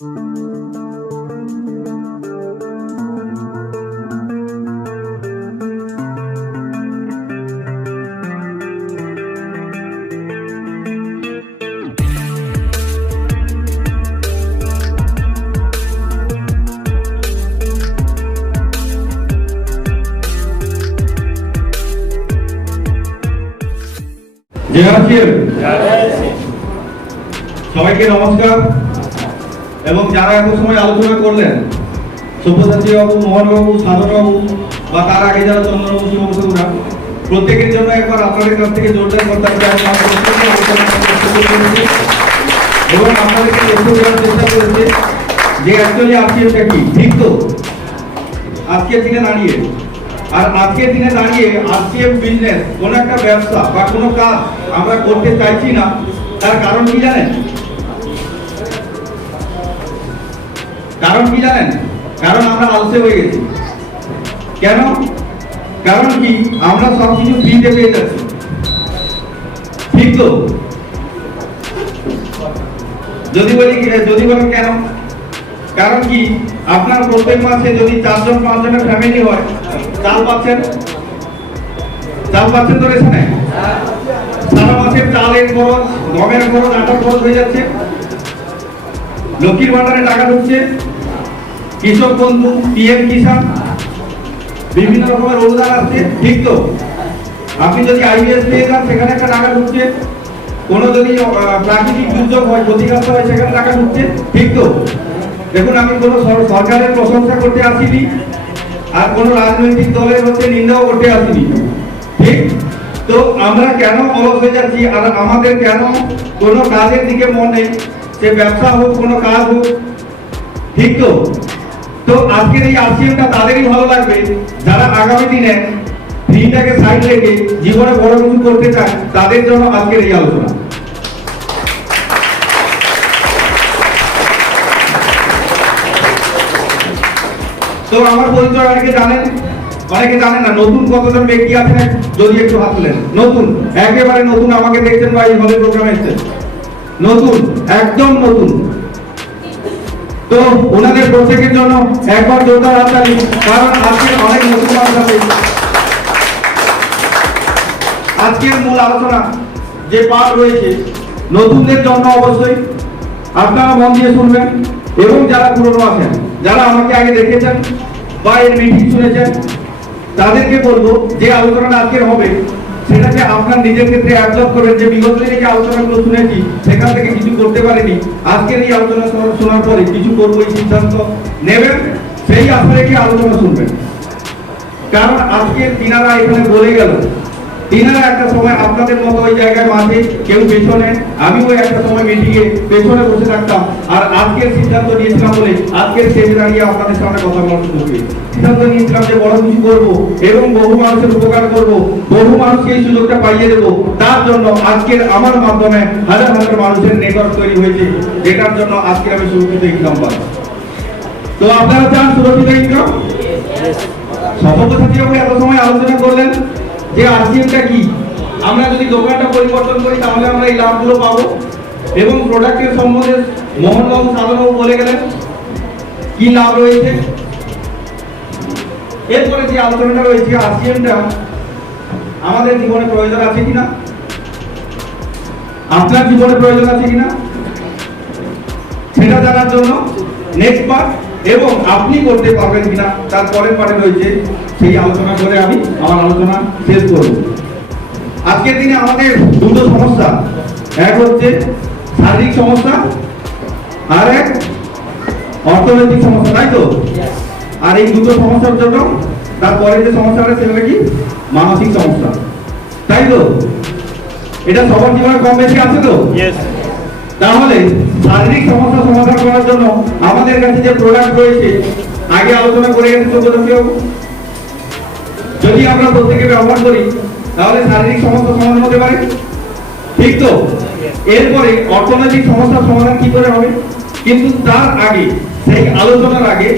সবাইকে নমস্কার। এবং যারা এত সময় আলোচনা করলেন, সব্যসাচী বাবু, মোহন বাবু, সাধন বাবু বা তার আগে যারা চন্দ্রবাবু, শিববাবুরা, প্রত্যেকের জন্য একবার আপনাদের কাছ থেকে জোরদার করতে হবে এবং আপনাদেরকে লক্ষ্য করার চেষ্টা করেছে যে অ্যাকচুয়ালি আজকেরটা কি ঠিক তো আজকের দিনে দাঁড়িয়ে। আর আজকের দিনে দাঁড়িয়ে আজকের বিজনেস কোন একটা ব্যবসা বা কোনো কাজ আমরা করতে চাইছি না, তার কারণ কি জানেন? কারণ কি জানেন? কারণ আমরা আলসে হয়ে গেছি। কেন? কারণ কি আমরা সবকিছু ফ্রিতে পেয়ে যাচ্ছি, ঠিক তো? যদি বলেন কেন? কারণ কি আপনার প্রত্যেক মাসে যদি 4 জন 5 জনের ফ্যামিলি হয়, চাল পাচ্ছেন তো রেশনে? সারা মাসের চালের খরচ, গমের খরচ, আটার খরচ হয়ে যাচ্ছে। লক্ষ্মীর ভান্ডারে টাকা ঢুকছে, কৃষক বন্ধু, পিএম কিষাণ, বিভিন্ন রকমের অনুদান আসছে, ঠিক তো? আপনি যদি আইবিএস পেয়ে যান, সেখানে একটা টাকা ঢুকছে। কোনো যদি প্রাকৃতিক দুর্যোগ হয়, ক্ষতিগ্রস্ত হয়, সেখানে টাকা ঢুকছে, ঠিক তো? দেখুন, আমি কোনো সরকারের প্রশংসা করতে আসিনি, আর কোনো রাজনৈতিক দলের হচ্ছে নিন্দাও করতে আসিনি, ঠিক তো? আমরা কেন অলস হয়ে যাচ্ছি আর আমাদের কেন কোনো কাজের দিকে মন নেই, সে ব্যবসা হোক, কোনো কাজ হোক, ঠিক তো? তো আজকের এই আরসিএমটা তাদেরই ভালো লাগবে যারা আগামী দিনে ফ্রিটাকে সাইড রেখে জীবনে বড় কিছু করতে চায়, তাদের জন্য আজকের এই আলোচনা। তো আমার পরিচয় অনেকে জানেন না। নতুন কতজন ব্যক্তি আছেন যদি একটু হাত তুলেন? নতুন, একেবারে নতুন আমাকে দেখছেন বা এই হলে প্রোগ্রামে এসেছেন, নতুন, একদম নতুন। তো ওনাদের প্রত্যেকের জন্য একবার জোরদার হাততালি, কারণ আজকে অনেক নতুন মানুষ আছে। আজকের মূল আলোচনা যে পাঠ রয়েছে নতুনদের জন্য, অবশ্যই আপনারা মন দিয়ে শুনবেন। এবং যারা পুরনো আছেন, যারা আমাকে আগে দেখেছেন বা এর মিটিং শুনেছেন, তাদেরকে বলবো যে আলোচনাটা আজকের হবে সেটাকে আপনার নিজের ক্ষেত্রে অ্যাবজর্ব করবেন। যে বিগত দিনে যে আলোচনাগুলো শুনেছি সেখান থেকে কিছু করতে পারেনি, আজকের এই আলোচনা শোনার পরে কিছু করবো এই সিদ্ধান্ত নেবেন, সেই আশা রেখে আলোচনা শুনবেন। কারণ আজকে তিনারা এখানে বলে গেল, তিনারা একটা সময় আপনাদের মতো ওই জায়গায় মাঝে, কেউ পেছনে, আমিও একটা সময় মিটিংয়ে পেছনে বসে থাকতাম। আর আজকের সিদ্ধান্ত নিয়েছিলাম বলে আজকের স্টেজে দাঁড়িয়ে আপনাদের সামনে কথা বলার সুযোগ পেয়েছি। সিদ্ধান্ত নিয়েছিলাম যে বড় কিছু করবো এবং বহু মানুষের উপকার করবো, বহু মানুষকে এই সুযোগটা পাইয়ে দেবো। তার জন্য আজকের আমার মাধ্যমে হাজার হাজার মানুষের নেটওয়ার্ক তৈরি হয়েছে, যেটার জন্য আজকে আমি সুরক্ষিত ইনকাম পাই। তো আপনারা চান সুরক্ষিত ইনকাম? সভাপতি এত সময় আলোচনা করলেন যে আরসিএমটা কি, আমরা যদি দোকানটা পরিবর্তন করি তাহলে আমরা এই লাভগুলো পাবো। এবং প্রোডাক্টের সম্বন্ধে মোহনবাবু, সাধনবাবু বলে গেলেন কি লাভ রয়েছে। এরপরে যে আলোচনাটা রয়েছে, আরসিএমটা আমাদের জীবনে প্রয়োজন আছে কিনা, আপনার জীবনে প্রয়োজন আছে কিনা, সেটা জানার জন্য নেক্সট পার্ট এবং আপনি করতে পারবেন কিনা তার পরের পার্টে রয়েছে, সেই আলোচনা করে আমি আমার আলোচনা শেষ করব। আজকের দিনে আমাদের দুটো সমস্যা, এক হচ্ছে শারীরিক সমস্যা আর এক অর্থনৈতিক সমস্যা, তাই তো? আর এই দুটো সমস্যার জন্য তারপরে যে সমস্যাটা সেটা কি? মানসিক সমস্যা, তাই তো? এটা সবার জীবনে কম বেশি আছে তো? তাহলে শারীরিক সমস্যা সমাধান করার জন্য আমাদের কাছে যে প্রোডাক্ট রয়েছে, আগে আলোচনা করে গেছে যদি আমরা প্রত্যেকে ব্যবহার করি তাহলে শারীরিক সমস্যা সমাধান হতে পারে, ঠিক তো? এরপরে অর্থনৈতিক সমস্যার সমাধান কি করে হবে, কিন্তু তার আগে, সেই আলোচনার আগে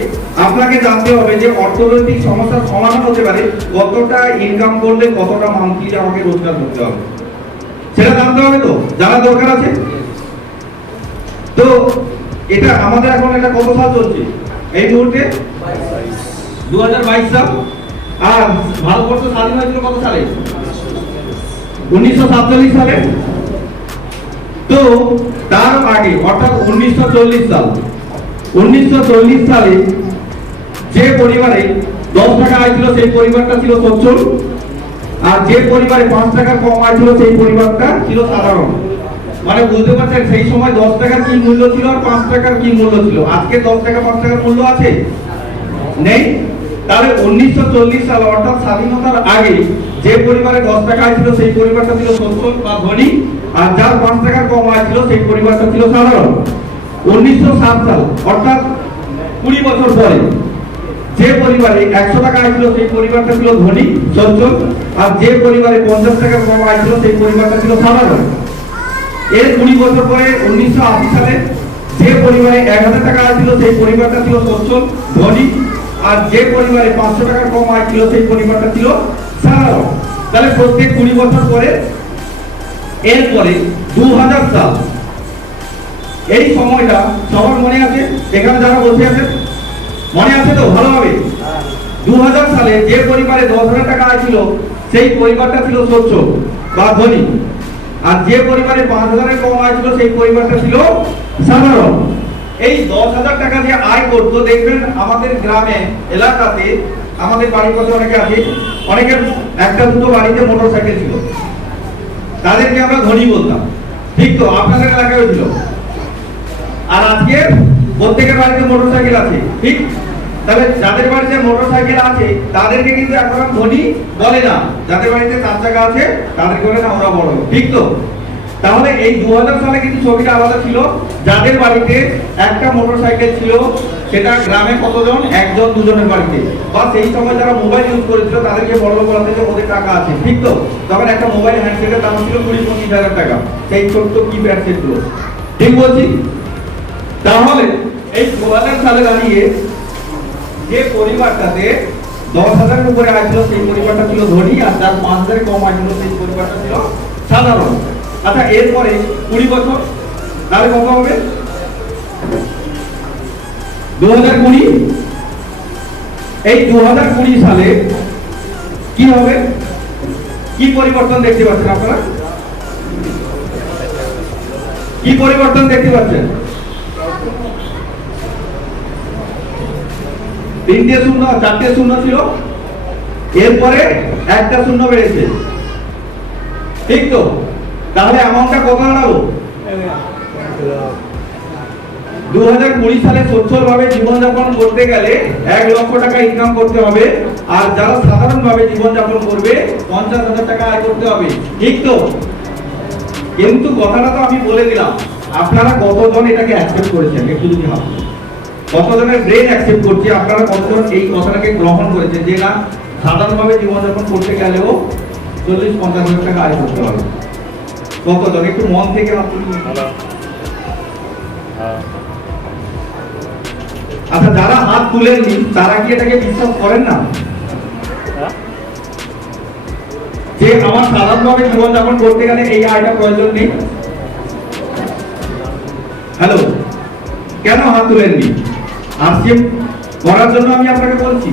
আপনাকে জানতে হবে যে অর্থনৈতিক সমস্যার সমাধান হতে পারে কতটা ইনকাম করলে, কতটা মান্থলি আমাকে রোজগার করতে হবে, সেটা জানতে হবে। তো জানার দরকার আছে। তো এটা আমাদের এখন এটা কত সাল চলছে এই মুহূর্তে? 2022 সাল। আর ভারতবর্ষ স্বাধীন হয়েছিল কত সালে? 1947 সালে। তো তার আগে অর্থাৎ 1940 সাল, 1940 সালে যে পরিবারে 10 টাকা আয় ছিল সেই পরিবারটা ছিল সচ্ছল, আর যে পরিবারে 5 টাকার কম আয় ছিল সেই পরিবারটা ছিল সাধারণ। মানে বুঝতে পারছেন সেই সময় 10 টাকার কি মূল্য ছিল আর 5 টাকার কি মূল্য ছিল? আজকে 10 টাকা 5 টাকার মূল্য আছে? নেই। তাহলে 1940 সাল অর্থাৎ স্বাধীনতার আগে যে পরিবারে 10 টাকা আয় ছিল সেই পরিবারটা ছিল সচ্ছল বা ধনী, আর যার 5 টাকার কম আয় ছিল সেই পরিবারটা ছিল সাধারণ। 1960 সাল অর্থাৎ 20 বছর পরে যে পরিবারে 100 টাকা আয় ছিল সেই পরিবারটা ছিল ধনী সচ্ছল, আর যে পরিবারে 50 টাকার কম আয় ছিল সেই পরিবারটা ছিল সাধারণ। এর 20 বছর পরে 1980 সালে যে পরিবারে 1000 টাকা আয় ছিল সেই পরিবারটা ছিল সচ্ছল ধনী, আর যে পরিবারে 500 টাকার কম আয় ছিল সেই পরিবারটা ছিল সাধারণ। তাহলে প্রত্যেক 20 বছর পরে এরপরে 2000 সাল, এই সময়টা সবার মনে আছে? এখানে যারা বসে আছেন মনে আছে তো ভালোভাবে? 2000 সালে যে পরিবারে 10,000 টাকা আয় ছিল সেই পরিবারটা ছিল সচ্ছল বা ধনী, আর যে পরিবারে 5,000 কম আয় ছিল সেই পরিবারটা ছিল সাধারণ। এই 10,000 টাকা যে আয় করতো, দেখবেন আমাদের গ্রামে এলাকাতে আমাদের বাড়ির পাশে অনেকে আছে, অনেকের একটা দুটো বাড়িতে মোটরসাইকেল ছিল, তাদেরকে আমরা ধনী বলতাম। ঠিক তো? আপনাদের এলাকায় ছিল। আর আজকে প্রত্যেকের বাড়িতে মোটরসাইকেল আছে, ঠিক? তাহলে যাদের বাড়িতে মোটরসাইকেল আছে তাদেরকে কিন্তু এখন ধনী বলে না, যাদের বাড়িতে 4 চাকা আছে তাদেরকে বলে না ওরা বড়, ঠিক তো? তাহলে এই 2000 সালে কিন্তু ছবিটা আলাদা ছিল। যাদের বাড়িতে একটা মোটরসাইকেল ছিল সেটা গ্রামে কতজন? একজন দুজনের বাড়িতে, বা সেই সময় যারা মোবাইল ইউজ করেছিল তাদেরকে বড় বলা থেকে ওদের টাকা আছে, ঠিক তো? তখন একটা মোবাইল হ্যান্ডসেটের দাম ছিল 20-25 হাজার টাকা, সেই ছোট্ট কিপ্যাড সেটগুলো, ঠিক বলছি? তাহলে এই 2000 সালে দাঁড়িয়ে যে পরিবারটাতে 10,000 উপরে আয় ছিল সেই পরিবারটা ছিল ধনী, আর যার 5,000 কম আয় ছিল সেই পরিবারটা ছিল সাধারণ। আচ্ছা, এরপরে 20 বছর, তাহলে কত হবে? 2020। এই 2020 সালে কি হবে? কি পরিবর্তন দেখতে পাচ্ছেন আপনারা? কি পরিবর্তন দেখতে পাচ্ছেন? 3টে শূন্য 4টে শূন্য ছিল, এরপরে একটা শূন্য বেড়েছে, ঠিক তো? তাহলে অ্যামাউন্টটা কত দাঁড়াবো? 2020 সালে সচ্ছলভাবে জীবনযাপন করতে গেলে 1 লক্ষ টাকা ইনকাম করতে হবে, আর যারা সাধারণভাবে জীবনযাপন করবে 50,000 টাকা আয় করতে হবে, ঠিক তো? কিন্তু কথাটা তো আমি বলে দিলাম, আপনারা কতজন এটাকে অ্যাকসেপ্ট করেছেন একটু যদি ভাবুন। কতজনের ব্রেন অ্যাকসেপ্ট করছে, আপনারা কতজন এই কথাটাকে গ্রহণ করেছেন যে না, সাধারণভাবে জীবনযাপন করতে গেলেও 40-50,000 টাকা আয় করতে হবে? কতজন একটু মন থেকে ভাবুন। আচ্ছা, যারা হাত তুলেননি তারা কি এটাকে বিশ্বাস করেন না যে আমার সাধারণভাবে জীবনযাপন করতে গেলে এই আয়টা প্রয়োজন নেই? হ্যালো, কেন হাত তুলেননি? আরসিএম করার জন্য আমি আপনাকে বলছি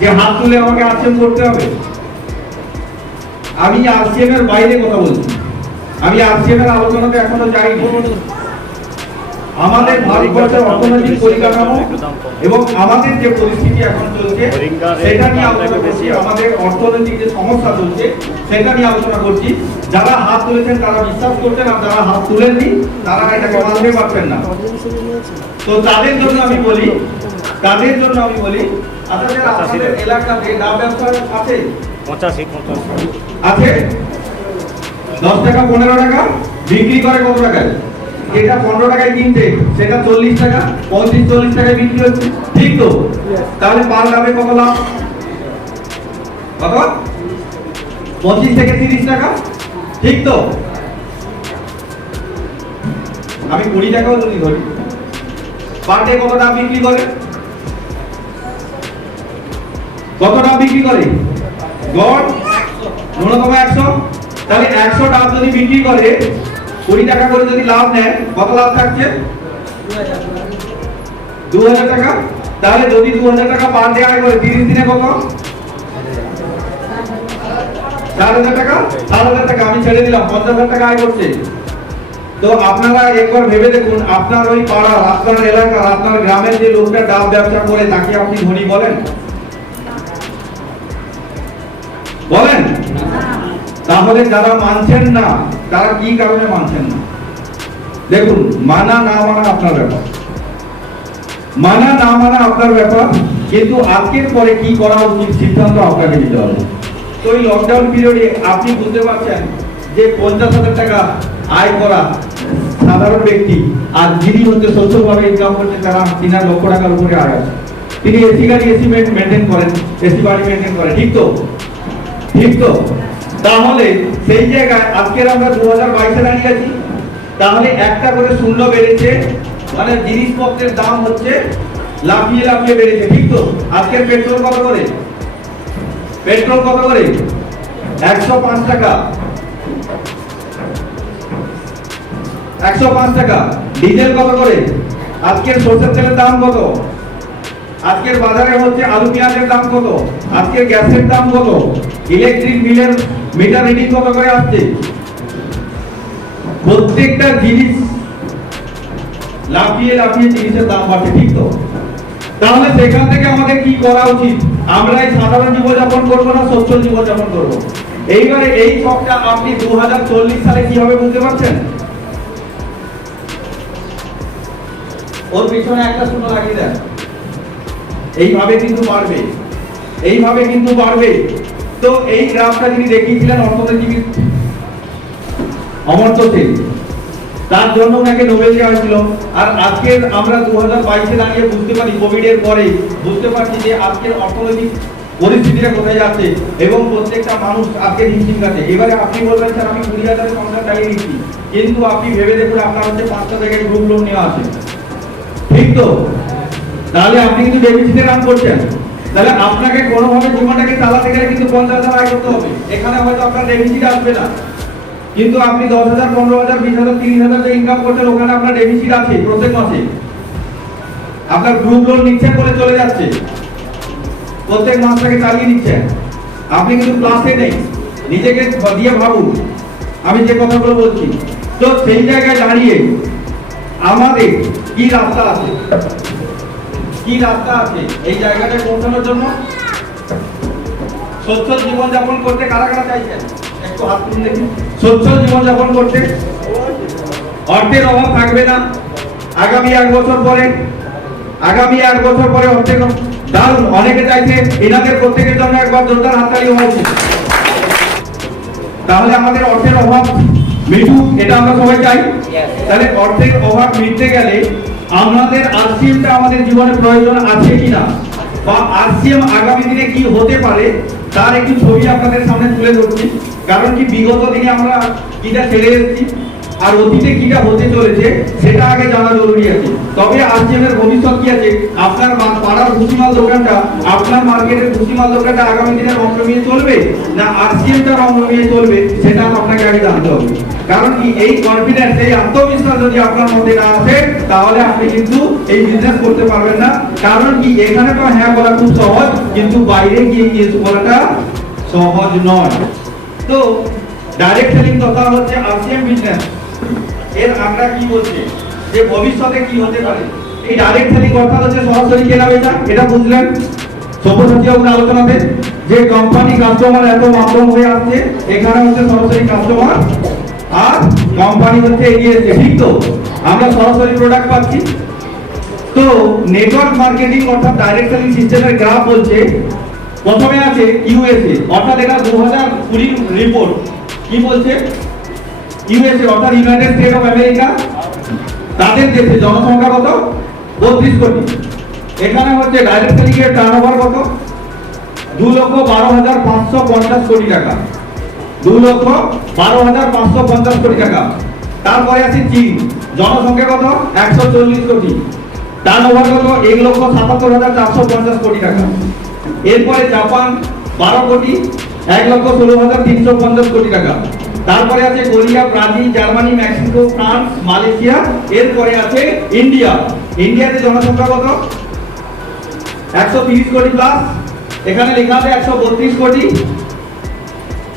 যে হাত তুলে আমাকে আরসিএম করতে হবে? আমি আরসিএম এর বাইরে কথা বলছি, আমি আরসিএম এর আলোচনাতে এখনো যাইনি। আমাদের ভারতবর্ষের অর্থনৈতিক পরিকাঠামো এবং আমাদের যে পরিস্থিতি এখন চলছে সেটা নিয়ে আলোচনা করছি, আমাদের অর্থনৈতিক যে সমস্যা চলছে সেটা নিয়ে আলোচনা করছি। যারা হাত তুলেছেন তারা বিশ্বাস করছেন, আর যারা হাত তুলেননি তারা এটাকে মানতে পারছেন না। তো তাদের জন্য আমি বলি, আচ্ছা যারা আপনাদের এলাকাতে ডাব ব্যবসা আছে? 85 আছে। 10 টাকা 15 টাকা বিক্রি করে কত টাকায়? যেটা 15 টাকায় কিনতে সেটা 40 টাকা 35-40 টাকায় বিক্রি হচ্ছে, ঠিক তো? তাহলে পার ডাবে কত লাভ? কত? 25 থেকে 30 টাকা, ঠিক তো? আমি 20 টাকাও যদি ধরি, পার ডে কত ডাব বিক্রি করে? কত ডাব বিক্রি করে? গড় ন্যূনতম 100। তাহলে 100 ডাব যদি বিক্রি করে 20 টাকা করে যদি লাভ নেয়, কত লাভ থাকছে? 2000 টাকা। তাহলে যদি 2000 টাকা পার ডে আয় করে 30 দিনে কত? 4000 টাকা। 4000 টাকা আমি ছেড়ে দিলাম, 50000 টাকা আয় করছে। তো আপনারা একবার ভেবে দেখুন, আপনার ওই পাড়ার, আপনার এলাকার, আপনার গ্রামের যে লোকটা ডাব ব্যবসা করে তাকে আপনি ধনী বলেন? বলেন? তাহলে যারা মানছেন না তারা কি কারণে মানছেন না? দেখুন, মানা না মানা আপনার ব্যাপার, মানা না মানা আপনার ব্যাপার, কিন্তু আজকের পরে কি করা উচিত সিদ্ধান্ত আপনাকে নিতে হবে। তো এই লকডাউন পিরিয়ডে আপনি বুঝতে পারছেন যে 50,000 টাকা আয় করা সাধারণ ব্যক্তি, আর যিনি হচ্ছে সচ্ছলভাবে ইনকাম করছেন তারা 3 লক্ষ টাকার উপরে আয় আছে। তিনি এসি গাড়ি, এসি মেনটেন করেন, এসি বাড়ি মেনটেন করেন, ঠিক তো? ঠিক তো? তাহলে সেই জায়গায় আজকের আমরা 2022-এ দাঁড়িয়ে আছি। তাহলে একটা করে শূন্য বেড়েছে, মানে জিনিসপত্রের দাম হচ্ছে লাফিয়ে লাফিয়ে বেড়েছে, ঠিক তো? আজকের পেট্রোল কত করে? পেট্রোল কত করে? 105 টাকা। 105 টাকা। ডিজেল কত করে? আজকের সরষের তেলের দাম কত? আজকের বাজারে হচ্ছে আলু পেঁয়াজের দাম কত? আজকের গ্যাসের দাম কত? ইলেকট্রিক বিলের মিটার রিডিং কত করে আসছে? প্রত্যেকটা জিনিস লাফিয়ে লাফিয়ে জিনিসের দাম বাড়ছে, ঠিক তো? তাহলে সেখান থেকে আমাদের কি করা উচিত? আমরা এই সাধারণ জীবনযাপন করবো না সচ্ছল জীবনযাপন করবো? এইবারে এই ছকটা আপনি 2040 সালে কি হবে বুঝতে পারছেন? ওর পিছনে একটা শূন্য লাগিয়ে দেন। এইভাবে কিন্তু বাড়বে, এইভাবে কিন্তু বাড়বে। তো এই গ্রাফটা যিনি দেখিয়েছিলেন অর্থনীতিবিদ অমর্ত্য সেন, তার জন্য ওনাকে নোবেল দেওয়া হয়েছিল। আর আজকে আমরা 2022-এ দাঁড়িয়ে বুঝতে পারি, কোভিড এর পরে বুঝতে পারছি যে আজকের অর্থনৈতিক পরিস্থিতিটা কোথায় যাচ্ছে এবং প্রত্যেকটা মানুষ আজকে হিমশিম খাচ্ছে। এবারে আপনি বলবেন স্যার আমি 20,000 সংসার চালিয়ে নিচ্ছি, কিন্তু আপনি ভেবে দেখুন আপনার হচ্ছে 5টা জায়গায় গ্রুপ লোন নেওয়া আছে, ঠিক তো? তাহলে আপনি কিন্তু ডেফিসিটে রান করছেন। তাহলে আপনাকে কোনোভাবে জীবনটাকে চালাতে গেলে কিন্তু 50,000 আয় করতে হবে। এখানে হয়তো আপনার ডেফিসিট আসবে না, কিন্তু আপনি 10,000, 15,000, 20,000, 30,000 যে ইনকাম করছেন ওখানে আপনার ডেফিসিট আছে প্রত্যেক মাসে। আপনার গ্রুপ লোন নিচ্ছেন বলে চলে যাচ্ছে, প্রত্যেক মাসটাকে চালিয়ে নিচ্ছেন, আপনি কিন্তু প্লাসে নেই। নিজেকে দিয়ে ভাবুন আমি যে কথাগুলো বলছি। তো সেই জায়গায় দাঁড়িয়ে আমাদের কি রাস্তা আছে, কি রাস্তা আছে এই জায়গাটা পৌঁছানোর জন্য? সচ্ছল জীবনযাপন করতে কারা কারা চাইছেন একটু হাত তুলে দেখি। সচ্ছল জীবনযাপন করতে অর্থের অভাব থাকবে না আগামী 1 বছর পরে, আগামী 1 বছর পরে অর্থের দারুণ অনেকে চাইছে। এনাদের প্রত্যেকের জন্য একবার জোরদার হাততালি হওয়া উচিত। তাহলে আমাদের অর্থের অভাব মিটুক, এটা আমরা সবাই চাই। তাহলে অর্থের অভাব মিটতে গেলে আমাদের আরসিএমটা আমাদের জীবনে প্রয়োজন আছে কিনা, বা আরসিএম আগামী দিনে কি হতে পারে তার একটি ছবি আপনাদের সামনে তুলে ধরছি। কারণ কি বিগত দিনে আমরা কিটা ছেড়ে এসেছি আর অতীতে কিটা হতে চলেছে সেটা আগে জানা জরুরি আছে। তবে আরসিএম এর ভবিষ্যৎ কি আছে? আপনার পাড়ার ভুসিমাল দোকানটা, আপনার মার্কেটের ভুসিমাল দোকানটা আগামী দিনে রং রমিয়ে চলবে না আরসিএমটা রং রমিয়ে চলবে, সেটা আপনাকে আগে জানতে হবে। কারণ কি এই কনফিডেন্স, এই আত্মবিশ্বাস যদি আপনার মধ্যে না আসে তাহলে আপনি কিন্তু এই বিজনেস করতে পারবেন না। কারণ কি এখানে তো হ্যাঁ বলা খুব সহজ, কিন্তু বাইরে গিয়ে ইয়েস বলাটা সহজ নয়। তো ডাইরেক্ট সেলিং কথা হচ্ছে আরসিএম বিজনেস। এর আমরা কি বলছি যে ভবিষ্যতে কি হতে পারে? এই ডাইরেক্ট সেলিং অর্থাৎ হচ্ছে সরাসরি কেনা বেচা, এটা বুঝলেন সব্যসাচী বাবুর আলোচনাতে যে কোম্পানি কাস্টমার এত মাধ্যম হয়ে আসছে, এখানে হচ্ছে সরাসরি কাস্টমার আর কোম্পানি হচ্ছে এগিয়ে এসেছে, ঠিক তো? আমরা সরাসরি প্রোডাক্ট পাচ্ছি। তো নেটওয়ার্ক মার্কেটিং অর্থাৎ ডাইরেক্ট সেলিং সিস্টেমের গ্রাফ বলছে প্রথমে আছে ইউএসএ, অর্থাৎ এটা 2020 রিপোর্ট। কি বলছে? ইউএসএ অর্থাৎ ইউনাইটেড স্টেট অফ আমেরিকা, তাদের দেশে জনসংখ্যা কত? 32 কোটি। এখানে হচ্ছে ডাইরেক্ট সেলিং এর টার্নওভার কত? 2,12,550 কোটি টাকা। 2,12,550 কোটি টাকা। তারপরে আছে চীন, জনসংখ্যা কত? 140 কোটি, টার্নওভার কত? 1,77,450 কোটি টাকা। এরপরে জাপান 12 কোটি, 1,16,350 কোটি টাকা। তারপরে আছে Korea, Brazil, Germany, Mexico, France, Malaysia, এরপরে আছে ইন্ডিয়া। ইন্ডিয়াতে জনসংখ্যা কত? 130 কোটি প্লাস। এখানে লেখা আছে 132 কোটি।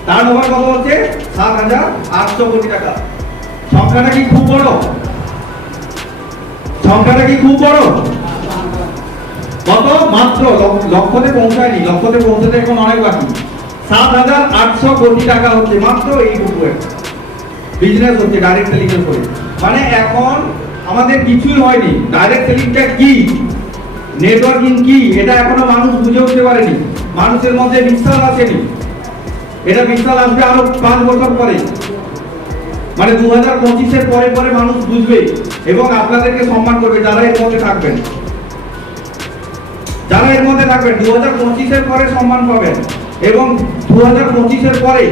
টার্নওভার কত হচ্ছে? 7,800 কোটি টাকা। সংখ্যাটা কি খুব বড়? সংখ্যাটা কি খুব বড়? কত? মাত্র লক্ষতে পৌঁছায়নি, লক্ষতে পৌঁছাতে এখন অনেক বাকি। 7,800 কোটি টাকা হচ্ছে মাত্র এইটুকু বিজনেস হচ্ছে ডাইরেক্ট সেলিং এর করে। মানে এখন আমাদের কিছুই হয়নি। ডাইরেক্ট সেলিংটা কি, নেটওয়ার্কিং কি, এটা এখনো মানুষ বুঝে উঠতে পারেনি, মানুষের মধ্যে বিশ্বাস আসেনি। এটা বিশ্বাস আসবে আরো 5 বছর পরে, মানে 2025-এর পরে পরে মানুষ বুঝবে এবং আপনাদেরকে সম্মান করবে যারা এর মধ্যে থাকবেন। যারা এর মধ্যে থাকবেন 2025-এর পরে সম্মান পাবেন এবং 2025-এর পরে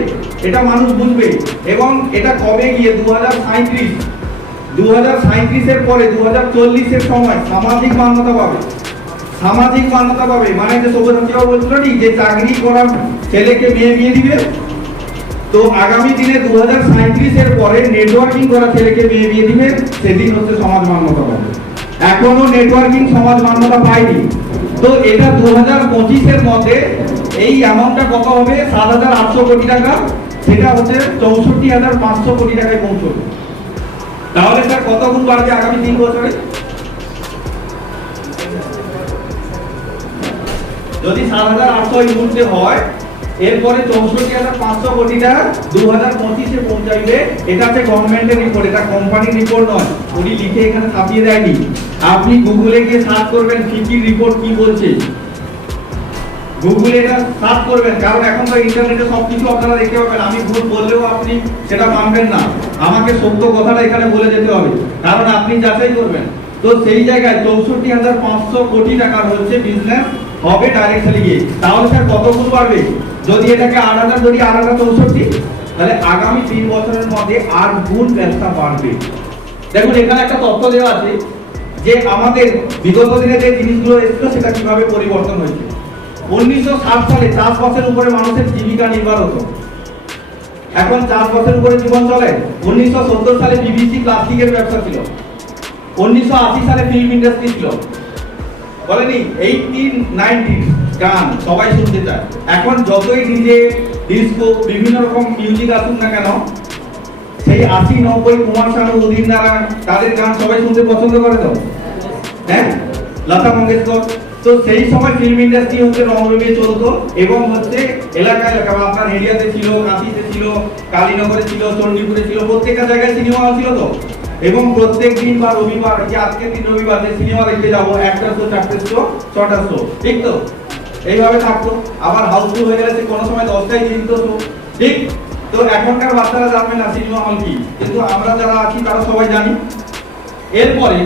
এটা মানুষ বুঝবে। এবং এটা কবে গিয়ে 2037-এর পরে 2040-এর সময় সামাজিক মান্যতা পাবে। সামাজিক মান্যতা পাবে মানে যে সৌগতবাবু বলছিল যে চাকরি করা ছেলেকে মেয়ে বিয়ে দিবে, তো আগামী দিনে 2037-এর পরে নেটওয়ার্কিং করা ছেলেকে মেয়ে বিয়ে দিবে, সেদিন হচ্ছে সমাজ মান্যতা পাবে। এখনো নেটওয়ার্কিং সমাজ মান্যতা পায়নি। তো এটা 2025-এর মধ্যে এই অ্যামাউন্টটা কত হবে? 7,800 কোটি টাকা। সেটা হচ্ছে 64,500 কোটি টাকায় পৌঁছবে। তাহলে স্যার কত গুণ বাড়বে আগামী 3 বছরে? যদি 7,800 এই মুহূর্তে হয়, এরপরে 64,500 কোটিটা 2025-এ পৌঁছাইবে। এটা হচ্ছে গভর্নমেন্টের রিপোর্ট, এটা কোম্পানির রিপোর্ট নয়, উনি লিখে এখানে ছাপিয়ে দেয়নি। আপনি গুগলে গিয়ে সার্চ করবেন ফিকির রিপোর্ট কি বলছে, গুগলে এটা সার্চ করবেন, কারণ এখন তো ইন্টারনেটে সবকিছু আপনারা দেখতে পাবেন। আমি ভুল বললেও আপনি সেটা মানবেন না, আমাকে সত্য কথাটা এখানে বলে যেতে হবে, কারণ আপনি যাচাই করবেন। তো সেই জায়গায় 64,500 কোটি টাকার হচ্ছে বিজনেস হবে ডাইরেক্ট সেলিং। তাহলে স্যার কত গুণ বাড়বে? যদি এটাকে 8,000 ধরি, 8,64, তাহলে আগামী 3 বছরের মধ্যে 8 গুণ ব্যবসা বাড়বে। দেখুন এখানে একটা তথ্য দেওয়া আছে যে আমাদের বিগত দিনে যে জিনিসগুলো এসেছিল সেটা কিভাবে পরিবর্তন হয়েছে। 1960 সালে চাষবাসের উপরে মানুষের জীবিকা নির্ভর হতো, এখন চাষবাসের উপরে জীবন চলে। 1970 সালে পিভিসি প্লাস্টিকের ব্যবসা ছিল, 1980 সালে ফিল্ম ইন্ডাস্ট্রি ছিল, বলেনি 80, 90 গান সবাই শুনতে চায়। এখন যতই ডিজে, ডিস্কো, বিভিন্ন রকম মিউজিক আসুক না কেন, সেই 80, 90 কুমার শানু, উদিত নারায়ণ তাদের গান সবাই শুনতে পছন্দ করে। তো হ্যাঁ, লতা মঙ্গেশকর। তো সেই সময় ফিল্ম ইন্ডাস্ট্রি হচ্ছে রংরঙে চলতো এবং হচ্ছে এলাকায় এলাকায় আপনার এরিয়াতে ছিল, কাঁথিতে ছিল, কালীনগরে ছিল, চণ্ডীপুরে ছিল, প্রত্যেকটা জায়গায় সিনেমা হল ছিল। তো এবং প্রত্যেক দিন বা রবিবার, যে আজকের দিন রবিবার, যে সিনেমা দেখতে যাবো 1টা শো, 4টে শো, 6টা শো, ঠিক তো এইভাবে থাকতো। আবার হাউসফুল হয়ে গেছে কোনো সময় 10টায় দিয়ে দিত শো, ঠিক। তো এখনকার বাচ্চারা জানবে না সিনেমা হল কি, কিন্তু আমরা যারা আছি তারা সবাই জানি। এরপরে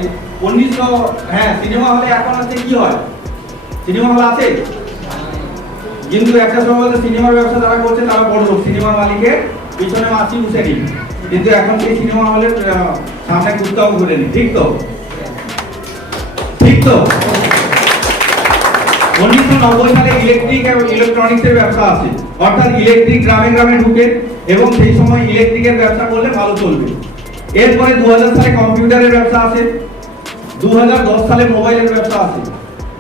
1900, হ্যাঁ সিনেমা হলে এখন আছে কি হয়, সিনেমা হল আছে, কিন্তু একটা সময় সিনেমার ব্যবসা যারা করছে তারা বড় লোক, সিনেমার মালিকের পিছনে মাছি উঠে নি, কিন্তু এখন সেই সিনেমা হলের সামনে কুত্তাও ঘুরে নি, ঠিক তো, ঠিক তো। 1990 সালে ইলেকট্রিক এবং ইলেকট্রনিক্সের ব্যবসা আছে, অর্থাৎ ইলেকট্রিক গ্রামে গ্রামে ঢুকে এবং সেই সময় ইলেকট্রিকের ব্যবসা করলে ভালো চলবে। এরপরে 2000 সালে কম্পিউটারের ব্যবসা আছে, 2010 সালে মোবাইলের ব্যবসা আছে।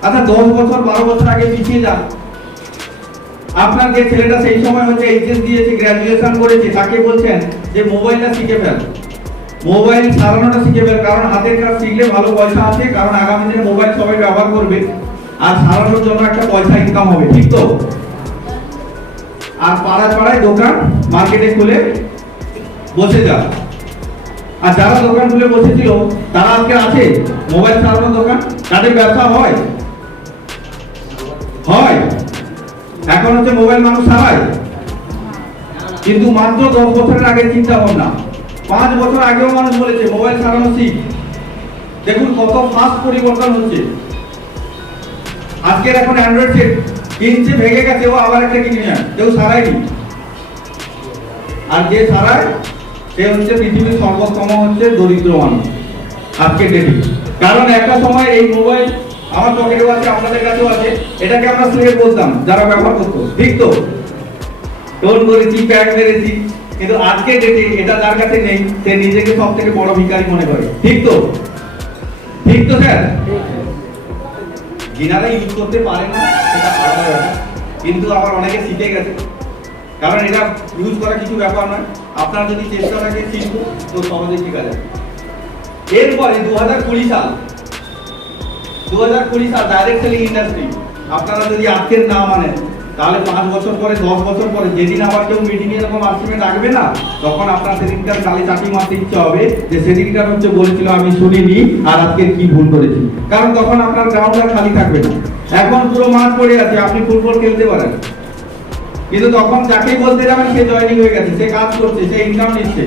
আচ্ছা 10 বছর 12 বছর আগে পিছিয়ে যান, আপনার যে ছেলেটা সেই সময় হচ্ছে এইচএস দিয়েছে, গ্র্যাজুয়েশন করেছে, তাকে বলছেন যে মোবাইলটা শিখে ফেল, মোবাইল চালানোটা শিখে ফেল, কারণ হাতের কাজ শিখলে ভালো পয়সা আছে, কারণ আগামী দিনে মোবাইল সবাই ব্যবহার করবে আর চালানোর জন্য একটা পয়সা ইনকাম হবে, ঠিক তো। আর পাড়ায় পাড়ায় দোকান মার্কেটে খুলে বসে যান। আর যারা দোকান খুলে বসেছিল তারা আজকে আছে মোবাইল চালানোর দোকান, তাদের ব্যবসা হয় হয় এখন হচ্ছে মোবাইল মানুষ চালায়, কিন্তু মাত্র 10 বছরের আগে চিন্তা ভাবনা, 5 বছর আগেও মানুষ বলেছে মোবাইল চালানো শিখ। দেখুন কত ফাস্ট পরিবর্তন হচ্ছে। আজকের এখন অ্যান্ড্রয়েড সেট কিনছে, ভেঙে গেছে, ও আবার একটা কিনে নেয়, কেউ সারায়নি। আর যে সারায় সে হচ্ছে পৃথিবীর সর্বোত্তম হচ্ছে দরিদ্র মানুষ আজকে ডেটে। কারণ একটা সময় এই মোবাইল আমার পকেটেও আছে, আপনাদের কাছেও আছে, এটাকে আমরা স্লেভ বলতাম যারা ব্যবহার করতো, ঠিক তো। টোন করেছি, প্যাক মেরেছি, কিন্তু আজকে ডেটে এটা যার কাছে নেই সে নিজেকে সব থেকে বড় ভিখারি মনে করে। ঠিক তো? ঠিক তো স্যার? যিনারা ইউজ করতে পারে না সেটা আলাদা ব্যাপার, কিন্তু আবার অনেকে শিখে গেছে, কারণ এটা ইউজ করা কিছু ব্যাপার নয়। আপনার যদি চেষ্টা থাকে শিখবো তো সহজে শেখা যাবে। এরপরে 2020 সাল ডাইরেক্ট সেলিং ইন্ডাস্ট্রি। আপনারা যদি আজকের না মানেন তাহলে 5 বছর পরে 10 বছর পরে যেদিন আবার কেউ মিটিং এ এরকম আর্গুমেন্ট ডাকবে না, তখন আপনার সেদিনকার গালি চাটি মারতে ইচ্ছা হবে যে সেদিনকার হচ্ছে বলেছিল আমি শুনিনি আর আজকে কি ভুল করেছি। কারণ তখন আপনার গ্রাউন্ড আর খালি থাকবে না, এখন পুরো মাঠ পড়ে আছে, আপনি ফুটবল খেলতে পারেন। কিন্তু তখন যাকেই বলতে যাবেন সে জয়েনিং হয়ে গেছে, সে কাজ করছে, সে ইনকাম নিচ্ছে।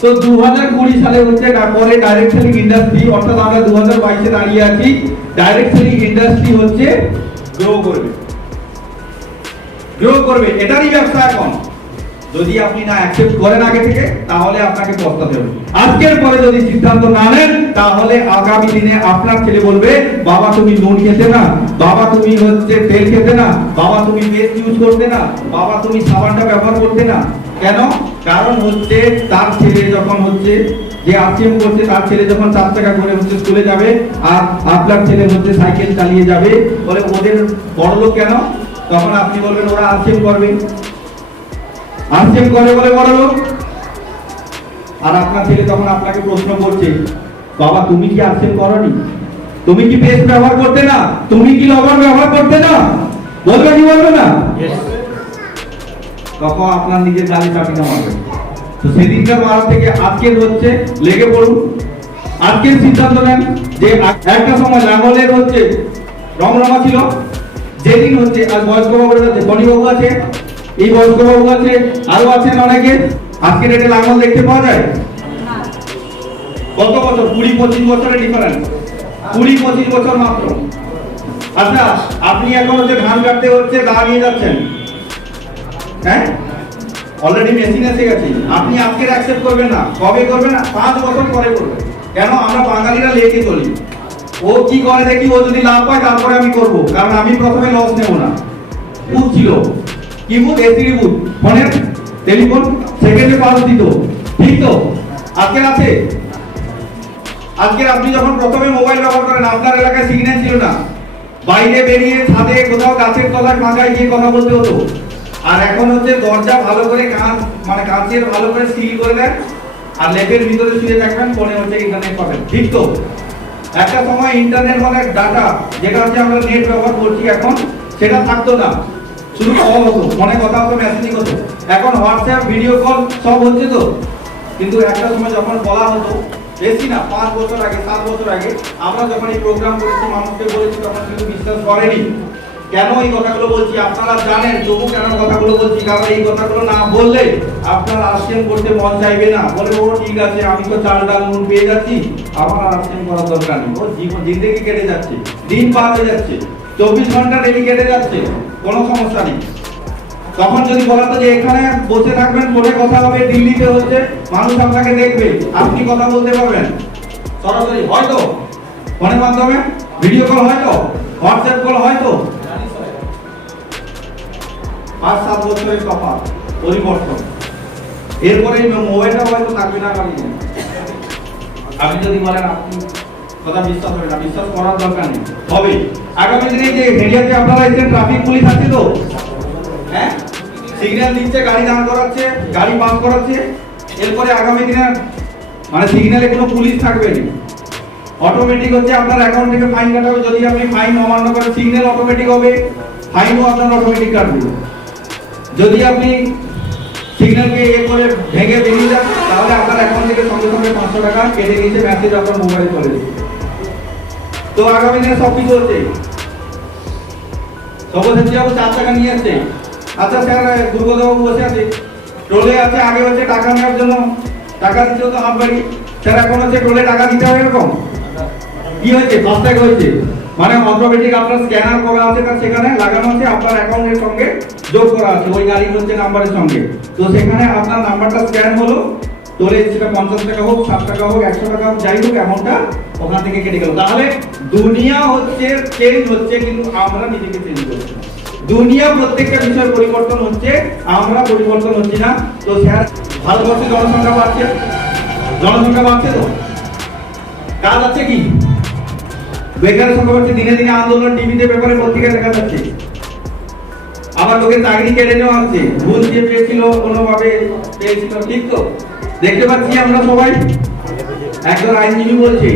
তো 2020 সালে হচ্ছে তারপরে ডাইরেক্ট সেলিং ইন্ডাস্ট্রি, অর্থাৎ আমরা 2022 এ দাঁড়িয়ে আছি। ডাইরেক্ট সেলিং ইন্ডাস্ট্রি হচ্ছে গ্রো করবে, এটারই ব্যবসা এখন। যদি আপনি না অ্যাকসেপ্ট করেন আগে থেকে, তাহলে আপনাকে পস্তাতে হবে। আজকের পরে যদি সিদ্ধান্ত না নেন, তাহলে আগামী দিনে আপনার ছেলে বলবে বাবা তুমি নুন খেতে না, বাবা তুমি হচ্ছে তেল খেতে না, বাবা তুমি পেস্ট ইউজ করতে না, বাবা তুমি সাবানটা ব্যবহার করতে না। কেন? কারণ হচ্ছে তার ছেলে যখন হচ্ছে যে আরসিএম করছে, তার ছেলে যখন 4 টাকা করে হচ্ছে স্কুলে যাবে আর আপনার ছেলে হচ্ছে সাইকেল চালিয়ে যাবে, বলে ওদের বড়লোক কেন? তখন আপনি বলবেন ওরা আরসিএম করবে, আরসিএম করে বলে বড়লোক। আর আপনার ছেলে তখন আপনাকে প্রশ্ন করছে বাবা তুমি কি আরসিএম করনি, তুমি কি পেস্ট ব্যবহার করতে না, তুমি কি লবণ ব্যবহার করতে না, বলবে কি বলবে না? তখন আপনার নিজের গালি চাপিয়ে মারবে। তো সেদিনকার মারা থেকে আজকের হচ্ছে লেগে পড়ুন, আজকের সিদ্ধান্ত নেন যে একটা সময় লাঙ্গলের হচ্ছে রমরমা ছিল, যেদিন হচ্ছে আর বয়স্ক বাবুর কাছে গণিবাবু আছে, এই বয়স্ক বাবু আছে, আরো আছেন অনেকে। আজকে ডেটে লাঙ্গল দেখতে পাওয়া যায় কত বছর? 20-25 বছরের ডিফারেন্স, 20-25 বছর মাত্র। আচ্ছা আপনি এখন হচ্ছে ধান কাটতে হচ্ছে দা নিয়ে যাচ্ছেন, হ্যাঁ অলরেডি মেশিন এসে গেছে। আপনি আজকে অ্যাকসেপ্ট করবেন না, কবে করবেন? 5 বছর পরে করবেন। কেন? আমরা বাঙালিরা লেগে চলি, ও কি করে দেখি, ও যদি লাভ পায় তারপরে আমি করব, কারণ আমি প্রথমে লস নেব না। বুথ ছিল কি বুথ? এসিডি বুথ, ফোনের টেলিফোন সেকেন্ডে পাস দিত। ঠিক তো? আজকে আছে? আজকে আপনি যখন প্রথমে মোবাইল ব্যবহার করেন, আপনার এলাকায় সিগন্যাল ছিল না, বাইরে বেরিয়ে ছাদে কোথাও গাছের তলায় মাথায় গিয়ে কথা বলতে হতো। আর এখন হচ্ছে দরজা ভালো করে কাঁচ মানে কাঁচের ভালো করে সিল করে দেন আর লেপের ভিতরে শুয়ে থাকবেন, ফোনে হচ্ছে ইন্টারনেট পাবেন। ঠিক তো? একটা সময় ইন্টারনেট মানে ডাটা, যেটা হচ্ছে আমরা নেট ব্যবহার করছি এখন, সেটা থাকতো না, শুধু কল হতো, ফোনে কথা হতো, মেসেজিং হতো। এখন হোয়াটসঅ্যাপ, ভিডিও কল সব হচ্ছে তো। কিন্তু একটা সময় যখন বলা হতো, বেশি না 5 বছর আগে 7 বছর আগে আমরা যখন এই প্রোগ্রাম করেছি, মানুষকে বলেছি, তখন কিন্তু বিশ্বাস করেনি। কেন এই কথাগুলো বলছি আপনারা জানেন, তবু কেন কথাগুলো বলছি? কারণ এই কথাগুলো না বললে আপনার আরসিএম করতে মন চাইবে না, বলে ও ঠিক আছে আমি তো চাল ডাল নুন পেয়ে যাচ্ছি, আমার আরসিএম করার দরকার নেই। ও জিন্দগি কেটে যাচ্ছে, দিন পার হয়ে যাচ্ছে, 24 ঘন্টা ডেলি কেটে যাচ্ছে, কোনো সমস্যা নেই। তখন যদি বলা তো যে এখানে বসে থাকবেন, ফোনে কথা হবে, দিল্লিতে হচ্ছে মানুষ আপনাকে দেখবে, আপনি কথা বলতে পারবেন সরাসরি, হয়তো ফোনের মাধ্যমে ভিডিও কল, হয়তো হোয়াটসঅ্যাপ কল, হয়তো 5-7 বছরের তফাৎ, পরিবর্তন। এরপরে মোবাইলটা হয়তো থাকবে না। আপনি যদি বলেন আপনি কথা বিশ্বাস হবে না, বিশ্বাস করার দরকার নেই, হবে। আগামী দিনে যে হেরিয়াতে আপনারা এসেছেন, ট্রাফিক পুলিশ আছে তো, হ্যাঁ সিগন্যাল দিচ্ছে, গাড়ি দাঁড় করাচ্ছে, গাড়ি পাস করাচ্ছে। এরপরে আগামী দিনে মানে সিগন্যালে কোনো পুলিশ থাকবে না, অটোমেটিক হচ্ছে আপনার অ্যাকাউন্ট থেকে ফাইন কাটা হবে। যদি আপনি ফাইন অমান্য করেন, সিগন্যাল অটোমেটিক হবে, ফাইনও আপনার অটোমেটিক কাটবে। যদি আপনি সিগন্যালকে করে ভেঙে বেরিয়ে যান, তাহলে আপনার অ্যাকাউন্ট থেকে সঙ্গে সঙ্গে 500 টাকা কেটে নিয়েছে, মেসেজ আপনার মোবাইলে চলে যাবে। তো আগামী দিনে সব কিছু হচ্ছে। সবুজ বাবু 4 টাকা নিয়ে আসছে। আচ্ছা স্যার, দুর্গবাবু বসে আছে, টোলে আছে, আগে হচ্ছে টাকা নেওয়ার জন্য টাকা দিতে হতো হাফ বাড়ি, স্যার এখন হচ্ছে টোলে টাকা দিতে হবে। এরকম কি হয়েছে? ফাস্ট্যাগ হয়েছে, মানে অটোমেটিক আপনার স্ক্যানার করা আছে, তার সেখানে লাগানো আছে, আপনার অ্যাকাউন্টের সঙ্গে যোগ করা আছে ওই গাড়ির হচ্ছে নাম্বারের সঙ্গে। তো সেখানে আপনার নাম্বারটা স্ক্যান হলো, তোলে সেটা 50 টাকা হোক, 7 টাকা হোক, 100 টাকা হোক, যাই হোক অ্যামাউন্টটা ওখান থেকে কেটে গেল। তাহলে দুনিয়া হচ্ছে চেঞ্জ হচ্ছে, কিন্তু আমরা নিজেকে চেঞ্জ করছি। দুনিয়া প্রত্যেকটা বিষয় পরিবর্তন হচ্ছে, আমরা পরিবর্তন হচ্ছি না। তো স্যার, ভারতবর্ষে জনসংখ্যা বাড়ছে, জনসংখ্যা বাড়ছে, তো কাজ আছে কি? বেকারের সংখ্যা বাড়ছে, দিনে দিনে আন্দোলন টিভিতে পেপারে পত্রিকায় দেখা যাচ্ছে। আবার লোকের চাকরি কেড়ে নেওয়া হচ্ছে, ভুল যে পেয়েছিল কোনোভাবে পেয়েছিল, ঠিক তো দেখতে পাচ্ছি আমরা সবাই। একজন আইনজীবী বলছে,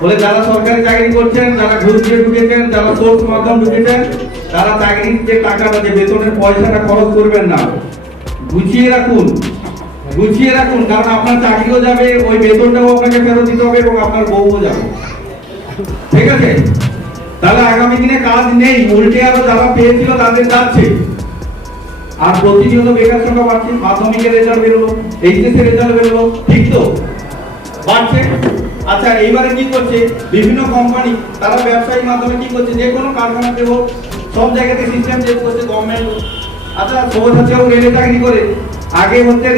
বলে যারা সরকারি চাকরি করছেন, যারা ঘুষ দিয়ে ঢুকেছেন, যারা সোর্স মাধ্যম ঢুকেছেন, তারা চাকরির যে টাকাটা, যে বেতনের পয়সাটা খরচ করবেন না, গুছিয়ে রাখুন, গুছিয়ে রাখুন। কারণ আপনার চাকরিও যাবে, ওই বেতনটাও আপনাকে ফেরত দিতে হবে এবং আপনার বউও যাবে, ঠিক আছে? তাহলে আগামী দিনে কাজ নেই, উল্টে আরো যারা পেয়েছিল তাদের যাচ্ছে। আর প্রতিনিয়ত বেকার সংখ্যা বাড়ছে, মাধ্যমিকের রেজাল্ট বেরোলো, এইচএস এর রেজাল্ট বেরোলো, ঠিক তো বাড়ছে। আচ্ছা, এইবারে কি করছে বিভিন্ন কোম্পানি, তারা ব্যবসায়িক মাধ্যমে কি করছে, যে কোনো কারখানাতে হোক, সব জায়গাতে সিস্টেম চেঞ্জ করছে গভর্নমেন্ট। আচ্ছা, সৌভাগ্যও রেলে চাকরি করে, আগে হচ্ছে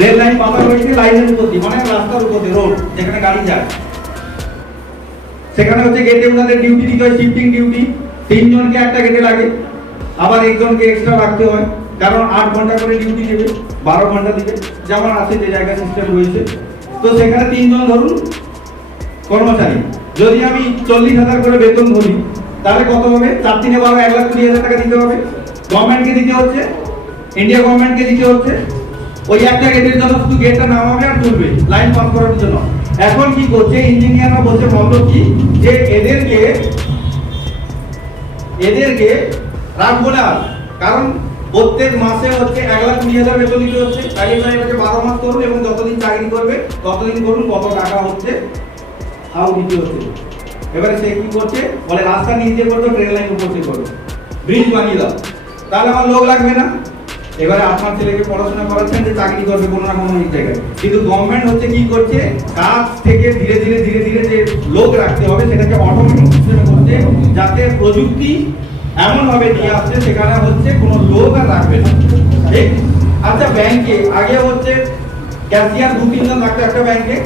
রেল লাইন পাতা হয়েছে লাইনের উপর, মানে রাস্তার উপর, রোড যেখানে গাড়ি যায়, সেখানে হচ্ছে গেটে ওনাদের ডিউটি দিতে হয়, শিফটিং ডিউটি। 3 জনকে একটা গেটে লাগে, আবার একজনকে এক্সট্রা রাখতে হয়, কারণ 8 ঘন্টা করে ডিউটি দেবে, 12 ঘন্টা দিবে, যেমন আছে যে জায়গায় সিস্টেম রয়েছে। তো সেখানে 3 জন ধরুন কর্মচারী, যদি আমি 40,000 করে বেতন ধরি, তাহলে কত হবে? 4 3 12, 1,20,000 টাকা দিতে হবে, গভর্নমেন্টকে দিতে হচ্ছে, ইন্ডিয়া গভর্নমেন্টকে দিতে হচ্ছে। ওই একটা গেটের জন্য শুধু গেটটা নামাবে আর চলবে লাইন পাস করার জন্য। এখন কি করছে ইঞ্জিনিয়াররা, বলছে ভাবলো কি যে এদেরকে রাখবো না, কারণ প্রত্যেক মাসে হচ্ছে 1,20,000 বেতন দিতে হচ্ছে, তাহলে 12 মাস করুন এবং যতদিন চাকরি করবে ততদিন করুন, কত টাকা হচ্ছে তাও দিতে হচ্ছে। এবারে সে কি করছে, বলে রাস্তা নিচে করবে, ট্রেন লাইন উপরে করবে, ব্রিজ বানিয়ে দাও, তাহলে আমার লোক লাগবে না। এবারে আপনার ছেলেকে পড়াশোনা করাচ্ছেন যে চাকরি করবে কোনো না কোনো জায়গায়, কিন্তু গভর্নমেন্ট হচ্ছে কি করছে, কাজ থেকে ধীরে ধীরে ধীরে ধীরে যে লোক রাখতে হবে সেটাকে অটোমেটিক সিস্টেমে করছে, যাতে প্রযুক্তি এমন ভাবে নিয়ে আসছে সেখানে হচ্ছে কোনো লোক আর রাখবে না, ঠিক? আচ্ছা, ব্যাংকে আগে হচ্ছে ক্যাশিয়ার 2-3 জন থাকতো একটা ব্যাংকে,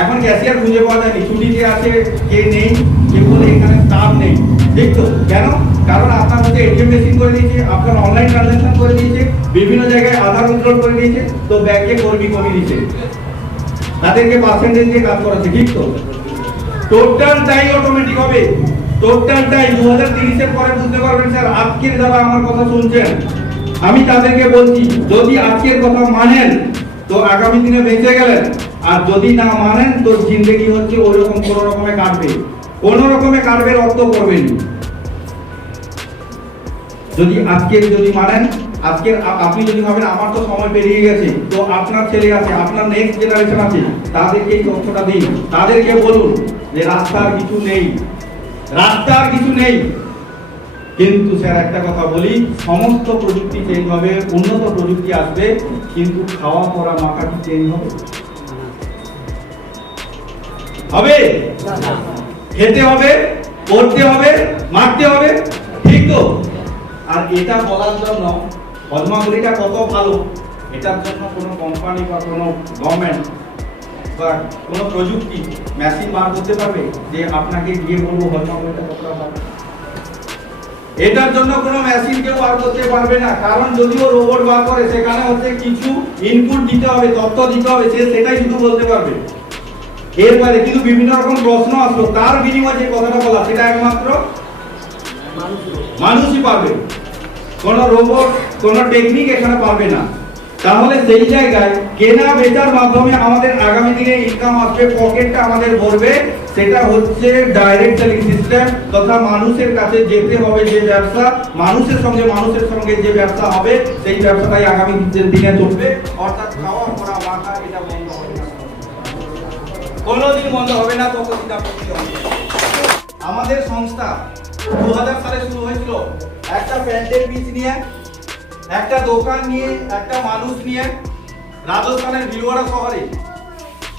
এখন ক্যাশিয়ার খুঁজে পাওয়া যায়নি, ছুটিতে আছে, কে নেই, কে বলে এখানে স্টাফ নেই, ঠিক তো? কেন? কারণ আপনার হচ্ছে এটিএম মেশিন করে দিয়েছে, আপনার অনলাইন ট্রানজাকশন করে দিয়েছে, বিভিন্ন জায়গায় আধার উইথড্রল করে দিয়েছে, তো ব্যাংকে কর্মী কমিয়ে দিয়েছে, তাদেরকে পার্সেন্টেজ দিয়ে কাজ করাচ্ছে, ঠিক তো? টোটালটাই অটোমেটিক হবে, টোটালটাই 2030 এর পরে বুঝতে পারবেন। স্যার, আজকের যারা আমার কথা শুনছেন, আমি তাদেরকে বলছি, যদি আজকের কথা মানেন তো আগামী দিনে বেঁচে গেলেন, আর যদি না মানেন তো জিন্দেগি হচ্ছে ওইরকম কোনো রকমে কাটবে, কোনো রকমে কাটবে, রক্ত করবেন। যদি মানেন, আজকের আপনি যদি ভাবেন আমার তো সময় পেরিয়ে গেছে, তো আপনার ছেলে আছে, আপনার নেক্সট জেনারেশন আছে, তাদেরকে এই তথ্যটা দিন, তাদেরকে বলুন যে রাস্তার কিছু নেই, রাস্তার কিছু নেই। কিন্তু স্যার একটা কথা বলি, সমস্ত প্রযুক্তি চেঞ্জ হবে, উন্নত প্রযুক্তি আসবে, কিন্তু খাওয়া পড়া মাথা কি চেঞ্জ হবে? হবে? খেতে হবে, পড়তে হবে, মারতে হবে, ঠিক তো? আর এটা বলার জন্য হজমাগুলিটা কত ভালো, এটার জন্য কোনো কোম্পানি বা কোনো গভর্নমেন্ট বা কোনো প্রযুক্তি মেশিন বার করতে পারবে যে আপনাকে গিয়ে বলবো হজমাগুলিটা কতটা ভালো? এটার জন্য কোনো মেশিন কেউ বার করতে পারবে না, কারণ যদিও রোবট বার করে সেখানে হচ্ছে কিছু ইনপুট দিতে হবে, তথ্য দিতে হবে, সে সেটাই শুধু বলতে পারবে। এরপরে কিন্তু বিভিন্ন রকম প্রশ্ন আসলো, তার বিনিময়ে যে কথাটা বলা সেটা একমাত্র মানুষই পারবে, কোন রোবট কোন টেকনিক এখানে পারবে না। তাহলে সেই জায়গায় কেনা বেচার মাধ্যমে আমাদের আগামী দিনে ইনকাম আসবে, পকেটটা আমাদের ভরবে, সেটা হচ্ছে ডাইরেক্ট সেলিং সিস্টেম, তথা মানুষের কাছে যেতে হবে যে ব্যবসা, মানুষের সঙ্গে যে ব্যবসা হবে, সেই ব্যবসাটাই আগামী দিনে চলবে। অর্থাৎ খাওয়া পড়া মাখা এটা বন্ধ হবে না, কোনোদিন বন্ধ হবে না, ততদিন আপত্তি হবে। আমাদের সংস্থা 2000 সালে শুরু হয়েছিল একটা প্যান্টের বীজ নিয়ে, একটা দোকান নিয়ে, একটা মানুষ নিয়ে, রাজস্থানের ভিলওয়াড়া শহরে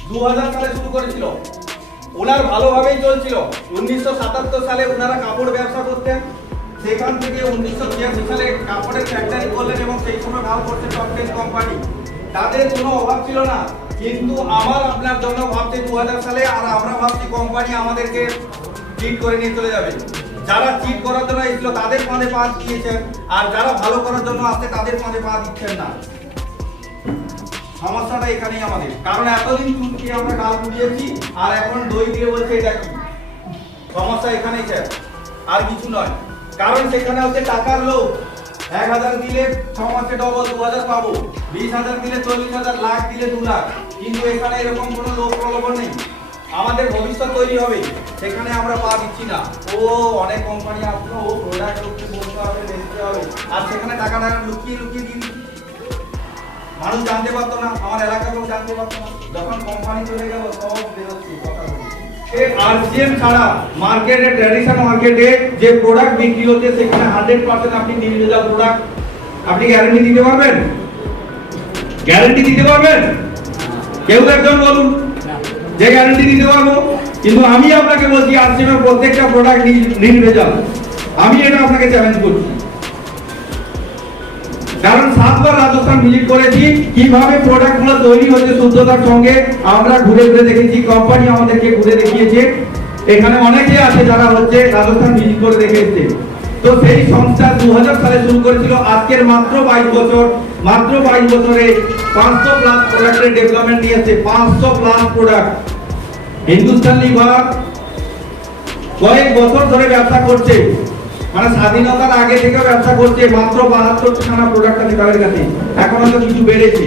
2000 সালে শুরু করেছিল। ওনার ভালোভাবেই চলছিল। 1977 সালে ওনারা কাপড় ব্যবসা করতেন, সেখান থেকে 1986 সালে কাপড়ের ফ্যাক্টরি করলেন এবং সেই সময় ভাব করছে টপ 10 কোম্পানি। তাদের কোনো অভাব ছিল না, কিন্তু আমার আপনার জন্য ভাবছে 2000 সালে, আর আমরা ভাবছি কোম্পানি আমাদেরকে ট্রিট করে নিয়ে চলে যাবে। যারা চিট করার জন্য এসেছিল তাদের ফাঁদে পা দিয়েছেন, আর যারা ভালো করার জন্য আসছে তাদের ফাঁদে পা দিচ্ছেন না। সমস্যাটা এখানেই আমাদের, কারণ এতদিন চুনকে আমরা গাল পুড়িয়েছি আর এখন দই দিয়ে বলছে এটা কি। সমস্যা এখানেই স্যার, আর কিছু নয়। কারণ সেখানে হচ্ছে টাকার লোভ। 1000 দিলে 6 মাসে ডবল 2000 পাবো, 20,000 দিলে 40,000, লাখ দিলে 2 লাখ। কিন্তু এখানে এরকম কোনো লোভ প্রলোভন নেই। আমাদের ভবিষ্যৎ তৈরি হবে, সেখানে আমরা পা দিচ্ছি না। ও অনেক কোম্পানি আসলো, ও প্রোডাক্ট লোককে বলতে হবে, দেখতে হবে, আর সেখানে টাকা লুকিয়ে লুকিয়ে দিন। মানুষ জানতে পারতো না, আমার এলাকার লোক জানতে পারতো না। যখন কোম্পানি চলে গেল সব বেরোচ্ছে কথা বলছে। আরসিএম ছাড়া মার্কেটে, ট্র্যাডিশনাল মার্কেটে যে প্রোডাক্ট বিক্রি হচ্ছে সেখানে 100% আপনি নির্ভেজাল প্রোডাক্ট আপনি গ্যারান্টি দিতে পারবেন? গ্যারান্টি দিতে পারবেন? কেউ একজন বলুন যে গ্যারান্টি দিতে পারবো। কিন্তু আমি আপনাকে বলছি আরসিএম এর প্রত্যেকটা প্রোডাক্ট নির্ভেজাল। আমি এটা আপনাকে চ্যালেঞ্জ করছি, কারণ 7 বার রাজস্থান ভিজিট করেছি, কিভাবে প্রোডাক্টগুলো তৈরি হচ্ছে শুদ্ধতার সঙ্গে আমরা ঘুরে ঘুরে দেখেছি, কোম্পানি আমাদেরকে ঘুরে দেখিয়েছে। এখানে অনেকে আছে যারা হচ্ছে রাজস্থান ভিজিট করে দেখেছে। তো সেই সংস্থা 2000 সালে শুরু করেছিল, আজকের মাত্র 22 বছর, মাত্র 22 বছরে 500 প্লাস প্রোডাক্টের ডেভেলপমেন্ট নিয়েছে। 500 প্লাস প্রোডাক্ট। হিন্দুস্তান লিভার কয়েক বছর ধরে ব্যবসা করছে, মানে স্বাধীনতার আগে থেকে ব্যবসা করছে। মাত্র 72খানা প্রোডাক্ট আছে তাদের কাছে, এখন হয়তো কিছু বেড়েছে।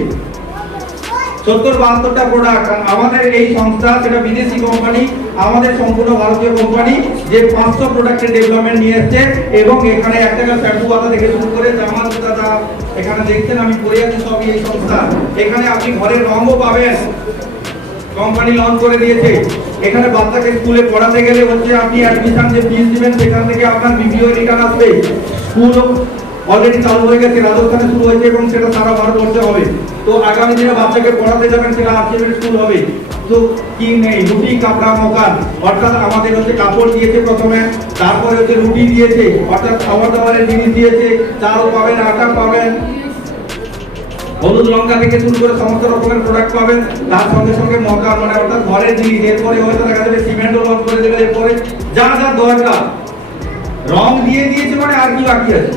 70-72টা প্রোডাক্ট। আমাদের এই সংস্থা, সেটা বিদেশি কোম্পানি, আমাদের সম্পূর্ণ ভারতীয় কোম্পানি, যে 500 প্রোডাক্টের ডেভেলপমেন্ট নিয়ে এসছে। এবং এখানে একটা শ্যাম্পু পাতা থেকে শুরু করে জামা জুতা, এখানে দেখছেন আমি পরে আছি সবই এই সংস্থা। এখানে আপনি ঘরের রঙও পাবেন, কোম্পানি লঞ্চ করে দিয়েছে। এখানে বাচ্চাকে স্কুলে পড়াতে গেলে হচ্ছে আপনি অ্যাডমিশন যে ফিস দিবেন সেখান থেকে আপনার বিবিও রিটার্ন আসবে। স্কুল অলরেডি চালু হয়ে গেছে, রাজস্থানে শুরু হয়েছে এবং সেটা সারা ভারতবর্ষে হবে। তো আগামী দিনে বাচ্চাকে পড়াতে যাবেন, সেটা আরসিএম স্কুল হবে। তো কি নেই, রুটি কাপড়া মকান, অর্থাৎ আমাদের হচ্ছে কাপড় দিয়েছে প্রথমে, তারপরে হচ্ছে রুটি দিয়েছে, অর্থাৎ খাবার দাবারের জিনিস দিয়েছে, চাল পাবেন, আটা পাবেন, হলুদ লঙ্কা থেকে শুরু করে সমস্ত রকমের প্রোডাক্ট পাবেন। তার সঙ্গে সঙ্গে মকা, মানে অর্থাৎ ঘরের জিনিস। এরপরে হয়তো দেখা যাবে সিমেন্টও লঞ্চ করে দেবে। এরপরে যা যা দরকার রং দিয়ে দিয়েছে, মানে আর কি বাকি আছে।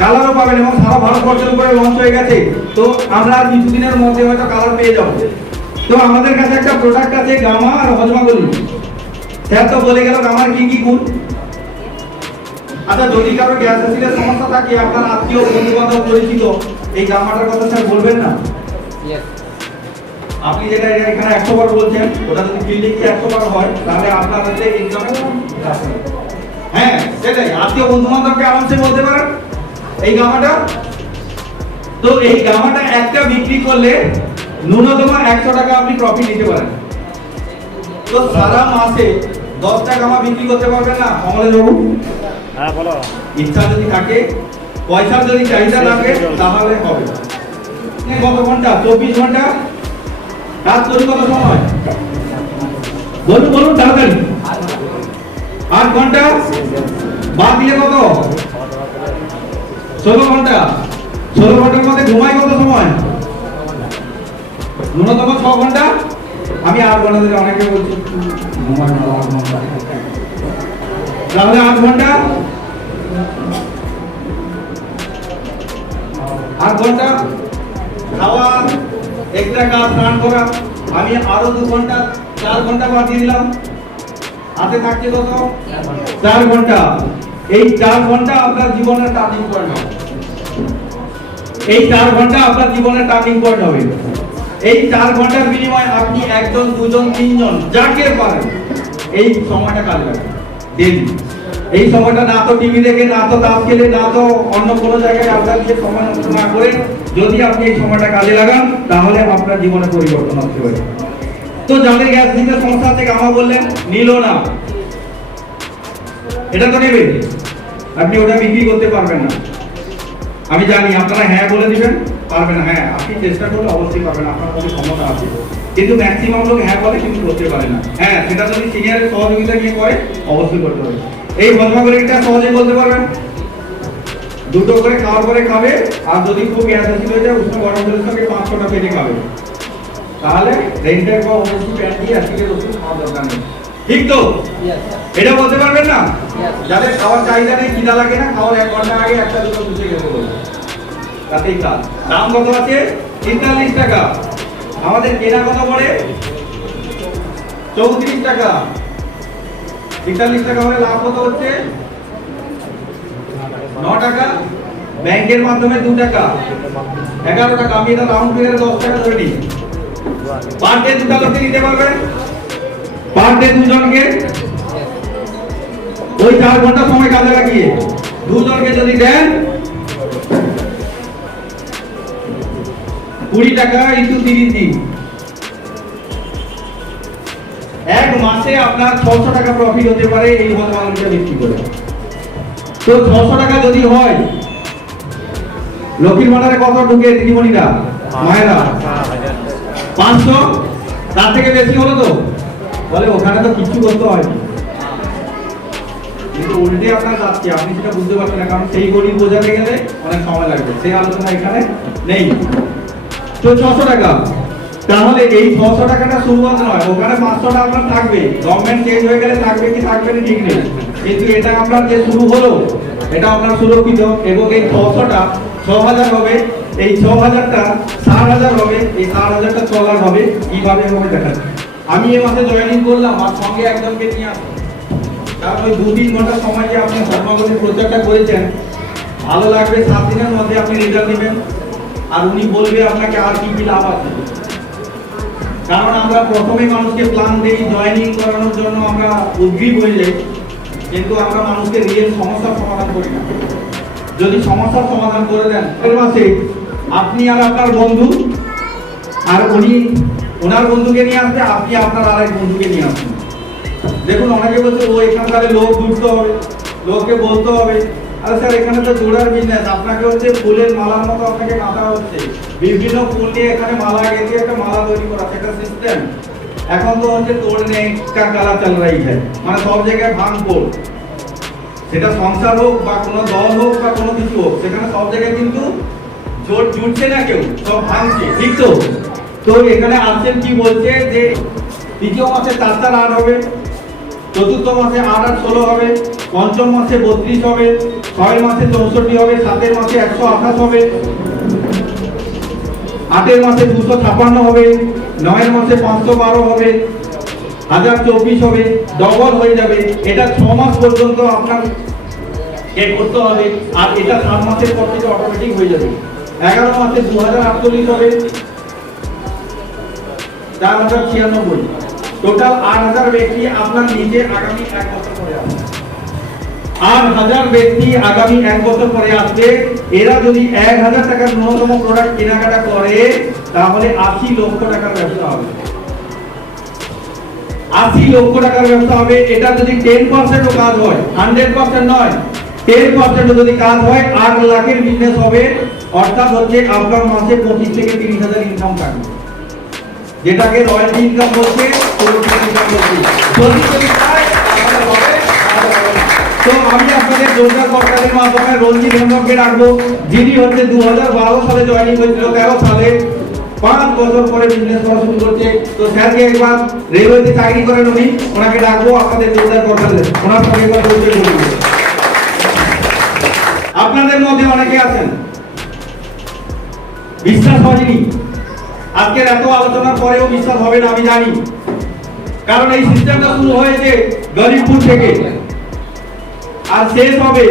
কালারও পাবেন এবং সারা ভারতবর্ষের উপরে লঞ্চ হয়ে গেছে। তো আমরা আর কিছুদিনের মধ্যে হয়তো কালার পেয়ে যাবো। তো আমাদের কাছে একটা প্রোডাক্ট আছে গামা আর হজমাগলি। স্যার তো বলে গেল গামার কি কি গুণ। আচ্ছা, যদি কারো গ্যাস অ্যাসিডের সমস্যা থাকে, আপনার আত্মীয় বন্ধু বান্ধব পরিচিত, এই গামাটার কথা স্যার বলবেন না? আপনি যেটা এখানে 100 বার বলছেন, ওটা যদি ফিল্ডে গিয়ে 100 বার হয়, তাহলে আপনার হচ্ছে ইনকাম। হ্যাঁ, সেটাই। আত্মীয় বন্ধু বান্ধবকে আরামসে বলতে পারেন এই গামাটা। তো এই গামাটা একটা বিক্রি করলে ন্যূনতম 100 টাকা আপনি প্রফিট নিতে পারেন। তো সারা মাসে 10টা গামা বিক্রি করতে পারবেন না অমলেশ বাবু? হ্যাঁ বলো। ইচ্ছা যদি থাকে, পয়সার যদি চাহিদা থাকে, তাহলে হবে। কত ঘন্টা? 24 ঘন্টা কাজ করি। কত সময় বলুন বলুন তাড়াতাড়ি? 8 ঘন্টা বাদ দিলে কত? 16 ঘন্টা। 16 ঘন্টার মধ্যে ঘুমাই কত সময়? ন্যূনতম 6 ঘন্টা। আমি 8 ঘন্টা ধরে অনেকে বলছি ঘুমাই না, 8 ঘন্টা। তাহলে 8 ঘন্টা, 8 ঘন্টা খাওয়া, এক্সট্রা কাজ, স্নান করা। আমি আরো 2 ঘন্টা, 4 ঘন্টা বাদ দিয়ে দিলাম। হাতে থাকছে কত? 4 ঘন্টা। এই 4 ঘন্টা আপনার জীবনের টার্নিং পয়েন্ট হবে। এই 4 ঘন্টা আপনার জীবনের টার্নিং পয়েন্ট হবে। এই 4 ঘন্টার বিনিময়ে আপনি 1 জন, 2 জন, 3 জন যাকে পারেন এই সময়টা কাজে লাগান ডেইলি। এই সময়টা না তো টিভি দেখে, না তো তাস খেলে, না তো অন্য কোনো জায়গায় আড্ডা দিয়ে সময় নষ্ট না করে যদি আপনি এই সময়টা কাজে লাগান, তাহলে আপনার জীবনে পরিবর্তন আসতে পারে। তো যাদের গ্যাস দিতে সমস্যা আছে, গামা বললেন নিল না, এটা তো নেবে, আপনি ওটা বিক্রি করতে পারবেন না। আমি জানি আপনারা হ্যাঁ বলে দিবেন, পারবেন না। হ্যাঁ, আপনি চেষ্টা করলে অবশ্যই পারবেন, আপনার মধ্যে ক্ষমতা আছে। কিন্তু ম্যাক্সিমাম লোক হ্যাঁ বলে কিন্তু করতে পারে না। হ্যাঁ, সেটা যদি সিনিয়রের সহযোগিতা নিয়ে করে অবশ্যই করতে হবে। এই হজমাগলিটা সহজে বলতে পারবেন, 2টো করে খাওয়ার পরে খাবে। আর যদি খুব গ্যাস অ্যাসিড হয়ে যায়, উষ্ণ গরম জলের সঙ্গে 5-6টা পেটে খাবে। তাহলে রেন্টার বা ওষুধ প্যান্ট দিয়ে অ্যাসিডের ওষুধ খাওয়ার দরকার নেই। ঠিক তো? এটা বলতে পারবেন না? যাদের খাওয়ার চাহিদা নেই, খিদা লাগে না, খাওয়ার 1 ঘন্টা আগে একটা দুটো বুঝে গেছে বলবে, তাতেই কাজ। দাম কত আছে? 43 টাকা। আমাদের কেনা কত পড়ে? 34 টাকা। 43 টাকা হলে লাভ কত হচ্ছে? 9 টাকা। ব্যাংকের মাধ্যমে 2 টাকা, 11 টাকা। আমি এটা রাউন্ড ফিগারে 10 টাকা ধরে নিই। পার ডে 2টা লোককে দিতে পারবেন? পার ডে 2 জনকে, ওই 4 ঘন্টা সময় কাজে লাগিয়ে 2 জনকে যদি দেন 20 টাকা ইনটু 30 দিন, এক মাসে আপনার 600 টাকা প্রফিট হতে পারে এই হল আলুটা বিক্রি করে। তো 600 টাকা যদি হয়, লক্ষ্মীর ভান্ডারে কত ঢুকে দিদিমণিরা, মায়েরা? 500, তার থেকে বেশি হলো তো? বলে ওখানে তো কিছু করতে হয়, কিন্তু উল্টে আপনার যাচ্ছে, আপনি সেটা বুঝতে পারছেন না, কারণ সেই গরিব বোঝাতে গেলে অনেক সময় লাগবে, সেই আলোচনা এখানে নেই। তো 600 টাকা, তাহলে এই 600 টাকাটা শুরুয়াত নয়, ওখানে 500টা আপনার থাকবে, গভর্নমেন্ট চেঞ্জ হয়ে গেলে থাকবে কি থাকবে না ঠিক নেই, কিন্তু এটা আপনার যে শুরু হলো এটা আপনার সুরক্ষিত। এবং এই 600টা 6000 হবে, এই 6000টা 6000 হবে, এই 6000টা 6 লাখ হবে। কিভাবে হবে দেখেন, আমি এই মাসে জয়েনিং করলাম, আর সঙ্গে একজনকে নিয়ে আসবো, কারণ ওই 2-3 ঘন্টা সময় যে আপনি ধর্মগতির প্রচারটা করেছেন, ভালো লাগবে, 7 দিনের মধ্যে আপনি রেজাল্ট নেবেন, আর উনি বলবে আপনাকে আর কি কি লাভ আছে। কারণ আমরা প্রথমেই মানুষকে প্ল্যান দেই জয়েনিং করানোর জন্য, আমরা উদ্গ্রীব হয়ে যাই, কিন্তু আমরা মানুষকে রিয়েল সমস্যার সমাধান করি না। যদি সমস্যার সমাধান করে দেন, এর মাসে আপনি আর আপনার বন্ধু, আর উনি ওনার বন্ধুকে নিয়ে আসবে, আপনি আপনার আরেক বন্ধুকে নিয়ে আসবেন। দেখুন অনেকে বলছে ও এখানকার লোক ঢুকতে হবে, লোককে বলতে হবে, আরে স্যার এখানে তো জোড়ার বিজনেস, আপনাকে হচ্ছে ফুলের মালার মতো আপনাকে কাটা হচ্ছে, বিভিন্ন ফুল নিয়ে এখানে মালা গেঁথে একটা মালা তৈরি করা, সেটা সিস্টেম। এখন তো হচ্ছে তোড়নে কা কালা চল রাই है, মানে সব জায়গায় ভাঙপোড়, সেটা সংসার হোক বা কোনো দল হোক বা কোনো কিছু হোক, সেখানে সব জায়গায় কিন্তু জোট জুটছে না, কেউ সব ভাঙছে, ঠিক তো? তো এখানে আসছেন কি বলছে যে দ্বিতীয় মাসে 4 8 হবে, চতুর্থ মাসে 8 8 16 হবে, পঞ্চম মাসে 32 হবে, 6 মাসে 64 হবে, 7 মাসে 128 হবে, 8 মাসে 256 হবে, 9 মাসে 512 হবে, 1024 হবে, ডবল হয়ে যাবে। এটা 6 মাস পর্যন্ত আপনার এ করতে হবে, আর এটা 7 মাসের পর থেকে অটোমেটিক হয়ে যাবে। 11 মাসে 2048 হবে, 4096, টোটাল 8000 ব্যক্তি আপনার নিচে আগামী 1 বছর পরে আসবে। 8000 ব্যক্তি আগামী 1 বছর পরে আসবে। এরা যদি 1000 টাকার ন্যূনতম প্রোডাক্ট কেনাকাটা করে, তাহলে 80 লক্ষ টাকার ব্যবসা হবে। 80 লক্ষ টাকার ব্যবসা হবে। এটা যদি 10% ও কাজ হয়, 100% নয়, 10% যদি কাজ হয়, 8 লাখের বিজনেস হবে। অর্থাৎ হচ্ছে আপনার মাসে 25 থেকে 30,000 ইনকাম থাকবে, যেটাকে রয়্যালটি ইনকাম বলছে, সুরক্ষিত ইনকাম বলছে। যদি চায় তাহলে হবে, তো আমি আপনাদের জোরদার সরকারের মাধ্যমে রঞ্জিত হেমব্রমকে রাখবো, যিনি হচ্ছে 2012 সালে জয়েনিং হয়েছিল, 13 সালে 5 বছর পরে বিজনেস করা শুরু করছে। তো স্যারকে একবার রেলওয়েতে চাকরি করেন উনি, ওনাকে ডাকবো আপনাদের জোরদার সরকারের, ওনার সঙ্গে একবার পরিচয় করবো। আপনাদের মধ্যে অনেকে আছেন বিশ্বাস হয়নি, আজকের এত আলোচনার পরেও বিশ্বাস হবে না আমি জানি, কারণ এই সিস্টেমটা শুরু হয়েছে গরিবপুর থেকে, আর শেষ হবে,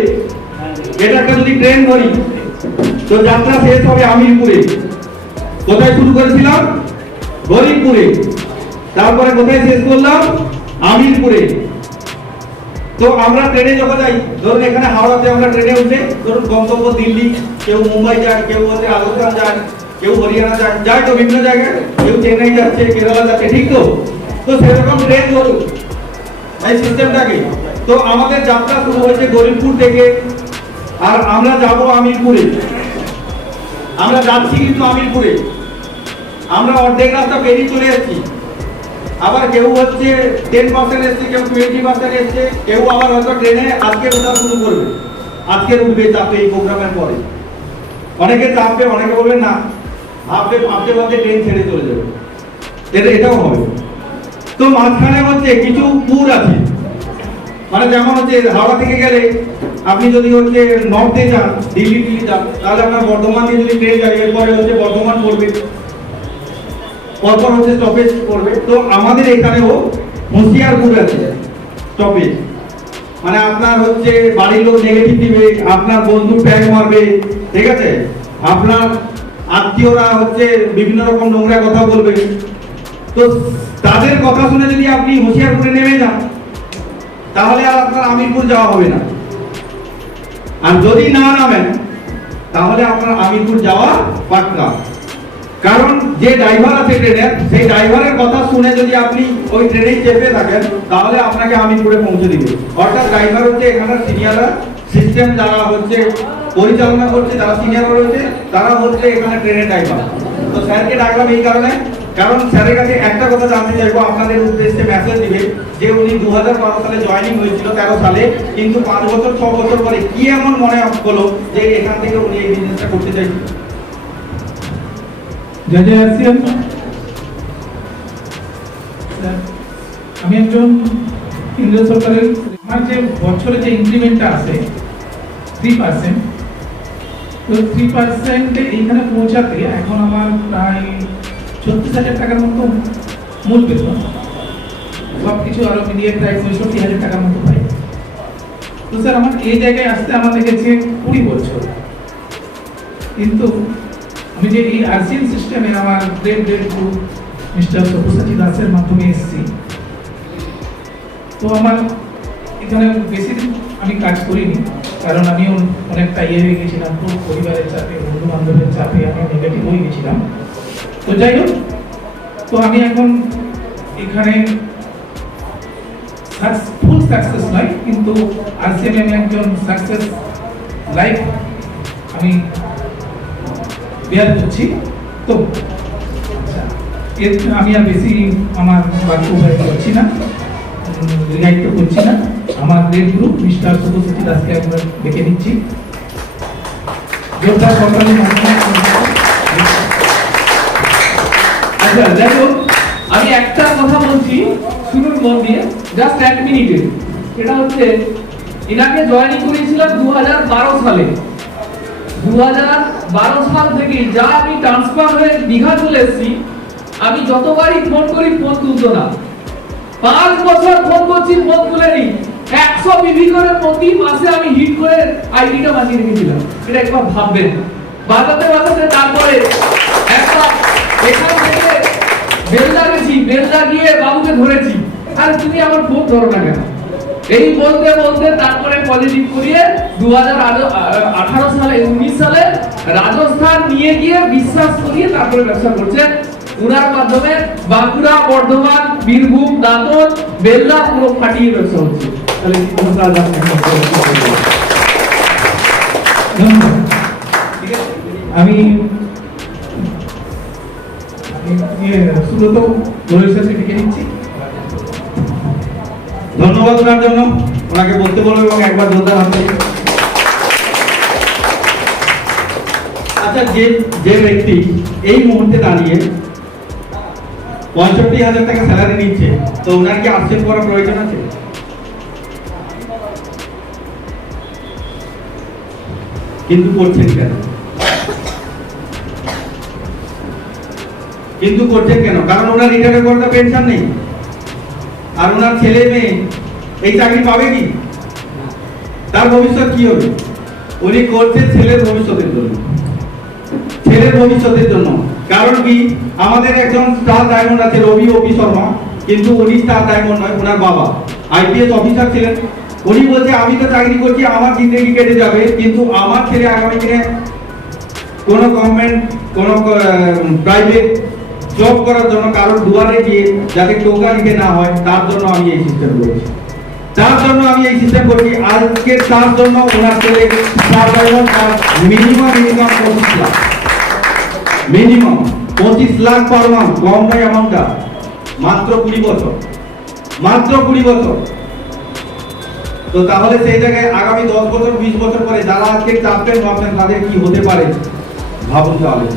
এটাকে যদি ট্রেন ধরি তো যাত্রা শেষ হবে আমিরপুরে। কোথায় শুরু করেছিলাম? গরিবপুরে। তারপরে কোথায় শেষ করলাম? আমিরপুরে। তো আমরা ট্রেনে যখন যাই, ধরুন এখানে হাওড়াতে আমরা ট্রেনে উঠে, ধরুন গন্তব্য দিল্লি, কেউ মুম্বাই যায়, কেউ হচ্ছে রাজস্থান যায়, কেউ হরিয়ানা যায়, যায় তো বিভিন্ন জায়গায়, কেউ চেন্নাই যাচ্ছে, কেরালা যাচ্ছে, ঠিক তো? তো সেরকম ট্রেন ধরুন এই সিস্টেমটাকে। তো আমাদের যাত্রা শুরু হয়েছে গরিবপুর থেকে, আর আমরা যাব আমিরপুরে। আমরা যাচ্ছি কিন্তু আমিরপুরে, আমরা অর্ধেক রাস্তা পেরিয়ে চলে এসেছি। আবার কেউ হচ্ছে 10% এসছে, কেউ 20% এসছে, কেউ আবার হয়তো ট্রেনে আজকে ওঠা শুরু করবে, আজকে উঠবে, চাপবে এই প্রোগ্রামের পরে। অনেকে চাপবে, অনেকে বলবে না, ভাবতে ভাবতে ট্রেন ছেড়ে চলে যাবে, এটাও হবে। তো মাঝখানে হচ্ছে কিছু পুর আছে, মানে যেমন হচ্ছে হাওড়া থেকে গেলে আপনি যদি হচ্ছে নর্থে যান, দিল্লি যান, তাহলে আপনার বর্ধমান দিয়ে যদি ট্রেন যায়, এরপরে হচ্ছে বর্ধমান পড়বে, পরপর হচ্ছে স্টপেজ করবে। তো আমাদের এখানেও হুঁশিয়ারপুর আছে স্টপেজ, মানে আপনার হচ্ছে বাড়ির লোক নেগেটিভ দিবে, আপনার বন্ধু ট্যাগ মারবে, ঠিক আছে, আপনার আত্মীয়রা হচ্ছে বিভিন্ন রকম নোংরা কথা বলবে। তো তাদের কথা শুনে যদি আপনি হুঁশিয়ারপুরে নেমে যান, তাহলে আর আপনার আমিরপুর যাওয়া হবে না। আর যদি না নামেন, তাহলে আপনার আমিরপুর যাওয়া পাক্কা। কারণ যে ড্রাইভার আছে ট্রেনের, সেই ড্রাইভারের কথা শুনে যদি আপনি ওই ট্রেনে চেপে থাকেন, তাহলে আপনাকে আমিরপুরে পৌঁছে দিবে। অর্থাৎ ড্রাইভার হচ্ছে এখানে সিনিয়ররা, সিস্টেম যারা হচ্ছে পরিচালনা করছে, যারা সিনিয়র রয়েছে, তারা হচ্ছে এখানে ট্রেনের ড্রাইভার। তো স্যারকে ডাকলাম এই কারণে, কারণ স্যারের কাছে একটা কথা জানতে চাইবো, আপনাদের উদ্দেশ্যে মেসেজ দিবে যে উনি 2012 সালে জয়েনিং হয়েছিল, 13 সালে, কিন্তু 5 বছর 6 বছর পরে কি এমন মনে হলো যে এখান থেকে উনি এই বিজনেসটা করতে চাইছেন। জয় জয় আসিয়ান। আমি একজন কেন্দ্রীয় সরকারের, আমার যে বছরে যে ইনক্রিমেন্টটা আছে 3%, তো 3% এইখানে পৌঁছাতে এখন আমার প্রায় 36,000 টাকার মতো মূল বেতন, সব কিছু আরো মিলিয়ে প্রায় 65,000 টাকার মতো পাই। তো স্যার আমার এই জায়গায় আসতে আমার লেগেছে 20 বছর, কিন্তু আমি যে এই আরসিএন সিস্টেমে আমার গ্রেড গ্রুপ মিস্টার সব্যসাচী দাসের মাধ্যমে এসেছি। তো আমার এখানে বেশি দিন আমি কাজ করিনি, কারণ আমি অনেকটা ইয়ে হয়ে গেছিলাম, তো পরিবারের চাপে, বন্ধু বান্ধবের চাপে আমি নেগেটিভ হয়ে গেছিলাম। তো যাই হোক, তো আমি এখন এখানে ফুল সাকসেস নয়, কিন্তু আরসিএম আমি একজন সাকসেস লাইফ আমি বেয়ার করছি। তো আচ্ছা, আমি আর বেশি আমার বাক্য করছি না, রিয়াক্ট করছি না। আমার গ্রেড গ্রুপ মিস্টার সব্যসাচী দাসকে আমরা ডেকে নিচ্ছি। আচ্ছা, যাই হোক, আমি একটা কথা বলছি, শুনুন মন দিয়ে, জাস্ট 1 মিনিটে। এটা হচ্ছে এনাকে জয়েনিং করেছিলাম 2012 সালে। 2012 সাল থেকে যা আমি ট্রান্সফার হয়ে দীঘা চলে এসেছি, আমি যতবারই ফোন করি ফোন তুলতো না। 5 বছর ফোন করছি, ফোন তুলেনি। 100 বিবি করে প্রতি মাসে আমি হিট করে আইডিটা বানিয়ে রেখেছিলাম। এটা একবার ভাববেন। বাজাতে তারপরে একটা এখান থেকে বেলদা গেছি, বেলদা গিয়ে বাবুকে ধরেছি, আর তুমি আমার ফোন ধরো না কেন, এই বলতে বলতে তারপরে পজিটিভ করিয়ে 2018 সালে 19 সালে রাজস্থান নিয়ে গিয়ে বিশ্বাস করিয়ে তারপরে ব্যবসা করছে। উনার মাধ্যমে বাঁকুড়া, বর্ধমান, বীরভূম, দাঁতন, বেলদা পুরো ফাটিয়ে ব্যবসা হচ্ছে। তাহলে আমি সুব্রত গৌরীশাস্ত্রী ডেকে নিচ্ছি। ধন্যবাদ ওনার জন্য, ওনাকে বলতে বলবো এবং একবার জোরদার হাতে। আচ্ছা, যে ব্যক্তি এই মুহূর্তে দাঁড়িয়ে 65,000 টাকা স্যালারি নিচ্ছে, তো ওনার কি আরসিএম করার প্রয়োজন আছে? কিন্তু করছেন কেন? কারণ ওনার রিটায়ার করে পেনশন নেই, আর ওনার ছেলে মেয়ে এই চাকরি পাবে কি? তার ভবিষ্যৎ কি হবে? উনি করছেন ছেলের ভবিষ্যতের জন্য। কারণ কি, আমাদের একজন স্টার ডায়মন্ড আছে রবি ওপি শর্মা, কিন্তু উনি স্টার ডায়মন্ড নয়, ওনার বাবা আইপিএস অফিসার ছিলেন। উনি বলছে আমি তো চাকরি করছি, আমার জিন্দগি কেটে যাবে, কিন্তু আমার ছেলে আগামী দিনে কোনো গভর্নমেন্ট, কোনো প্রাইভেট জব করার জন্য কারোর দুয়ারে গিয়ে যাতে টোকা দিতে না হয়, তার জন্য আমি এই সিস্টেম করেছি। আজকে তার জন্য ওনার ছেলে মিনিমাম 25 লাখ পার মান্থ, কম নয় অ্যামাউন্টটা, মাত্র 20 বছর। তো তাহলে সেই জায়গায় আগামী 10 বছর 20 বছর পরে যারা আজকে চাপবেন ভাবছেন তাদের কি হতে পারে, ভাবুন তাহলে।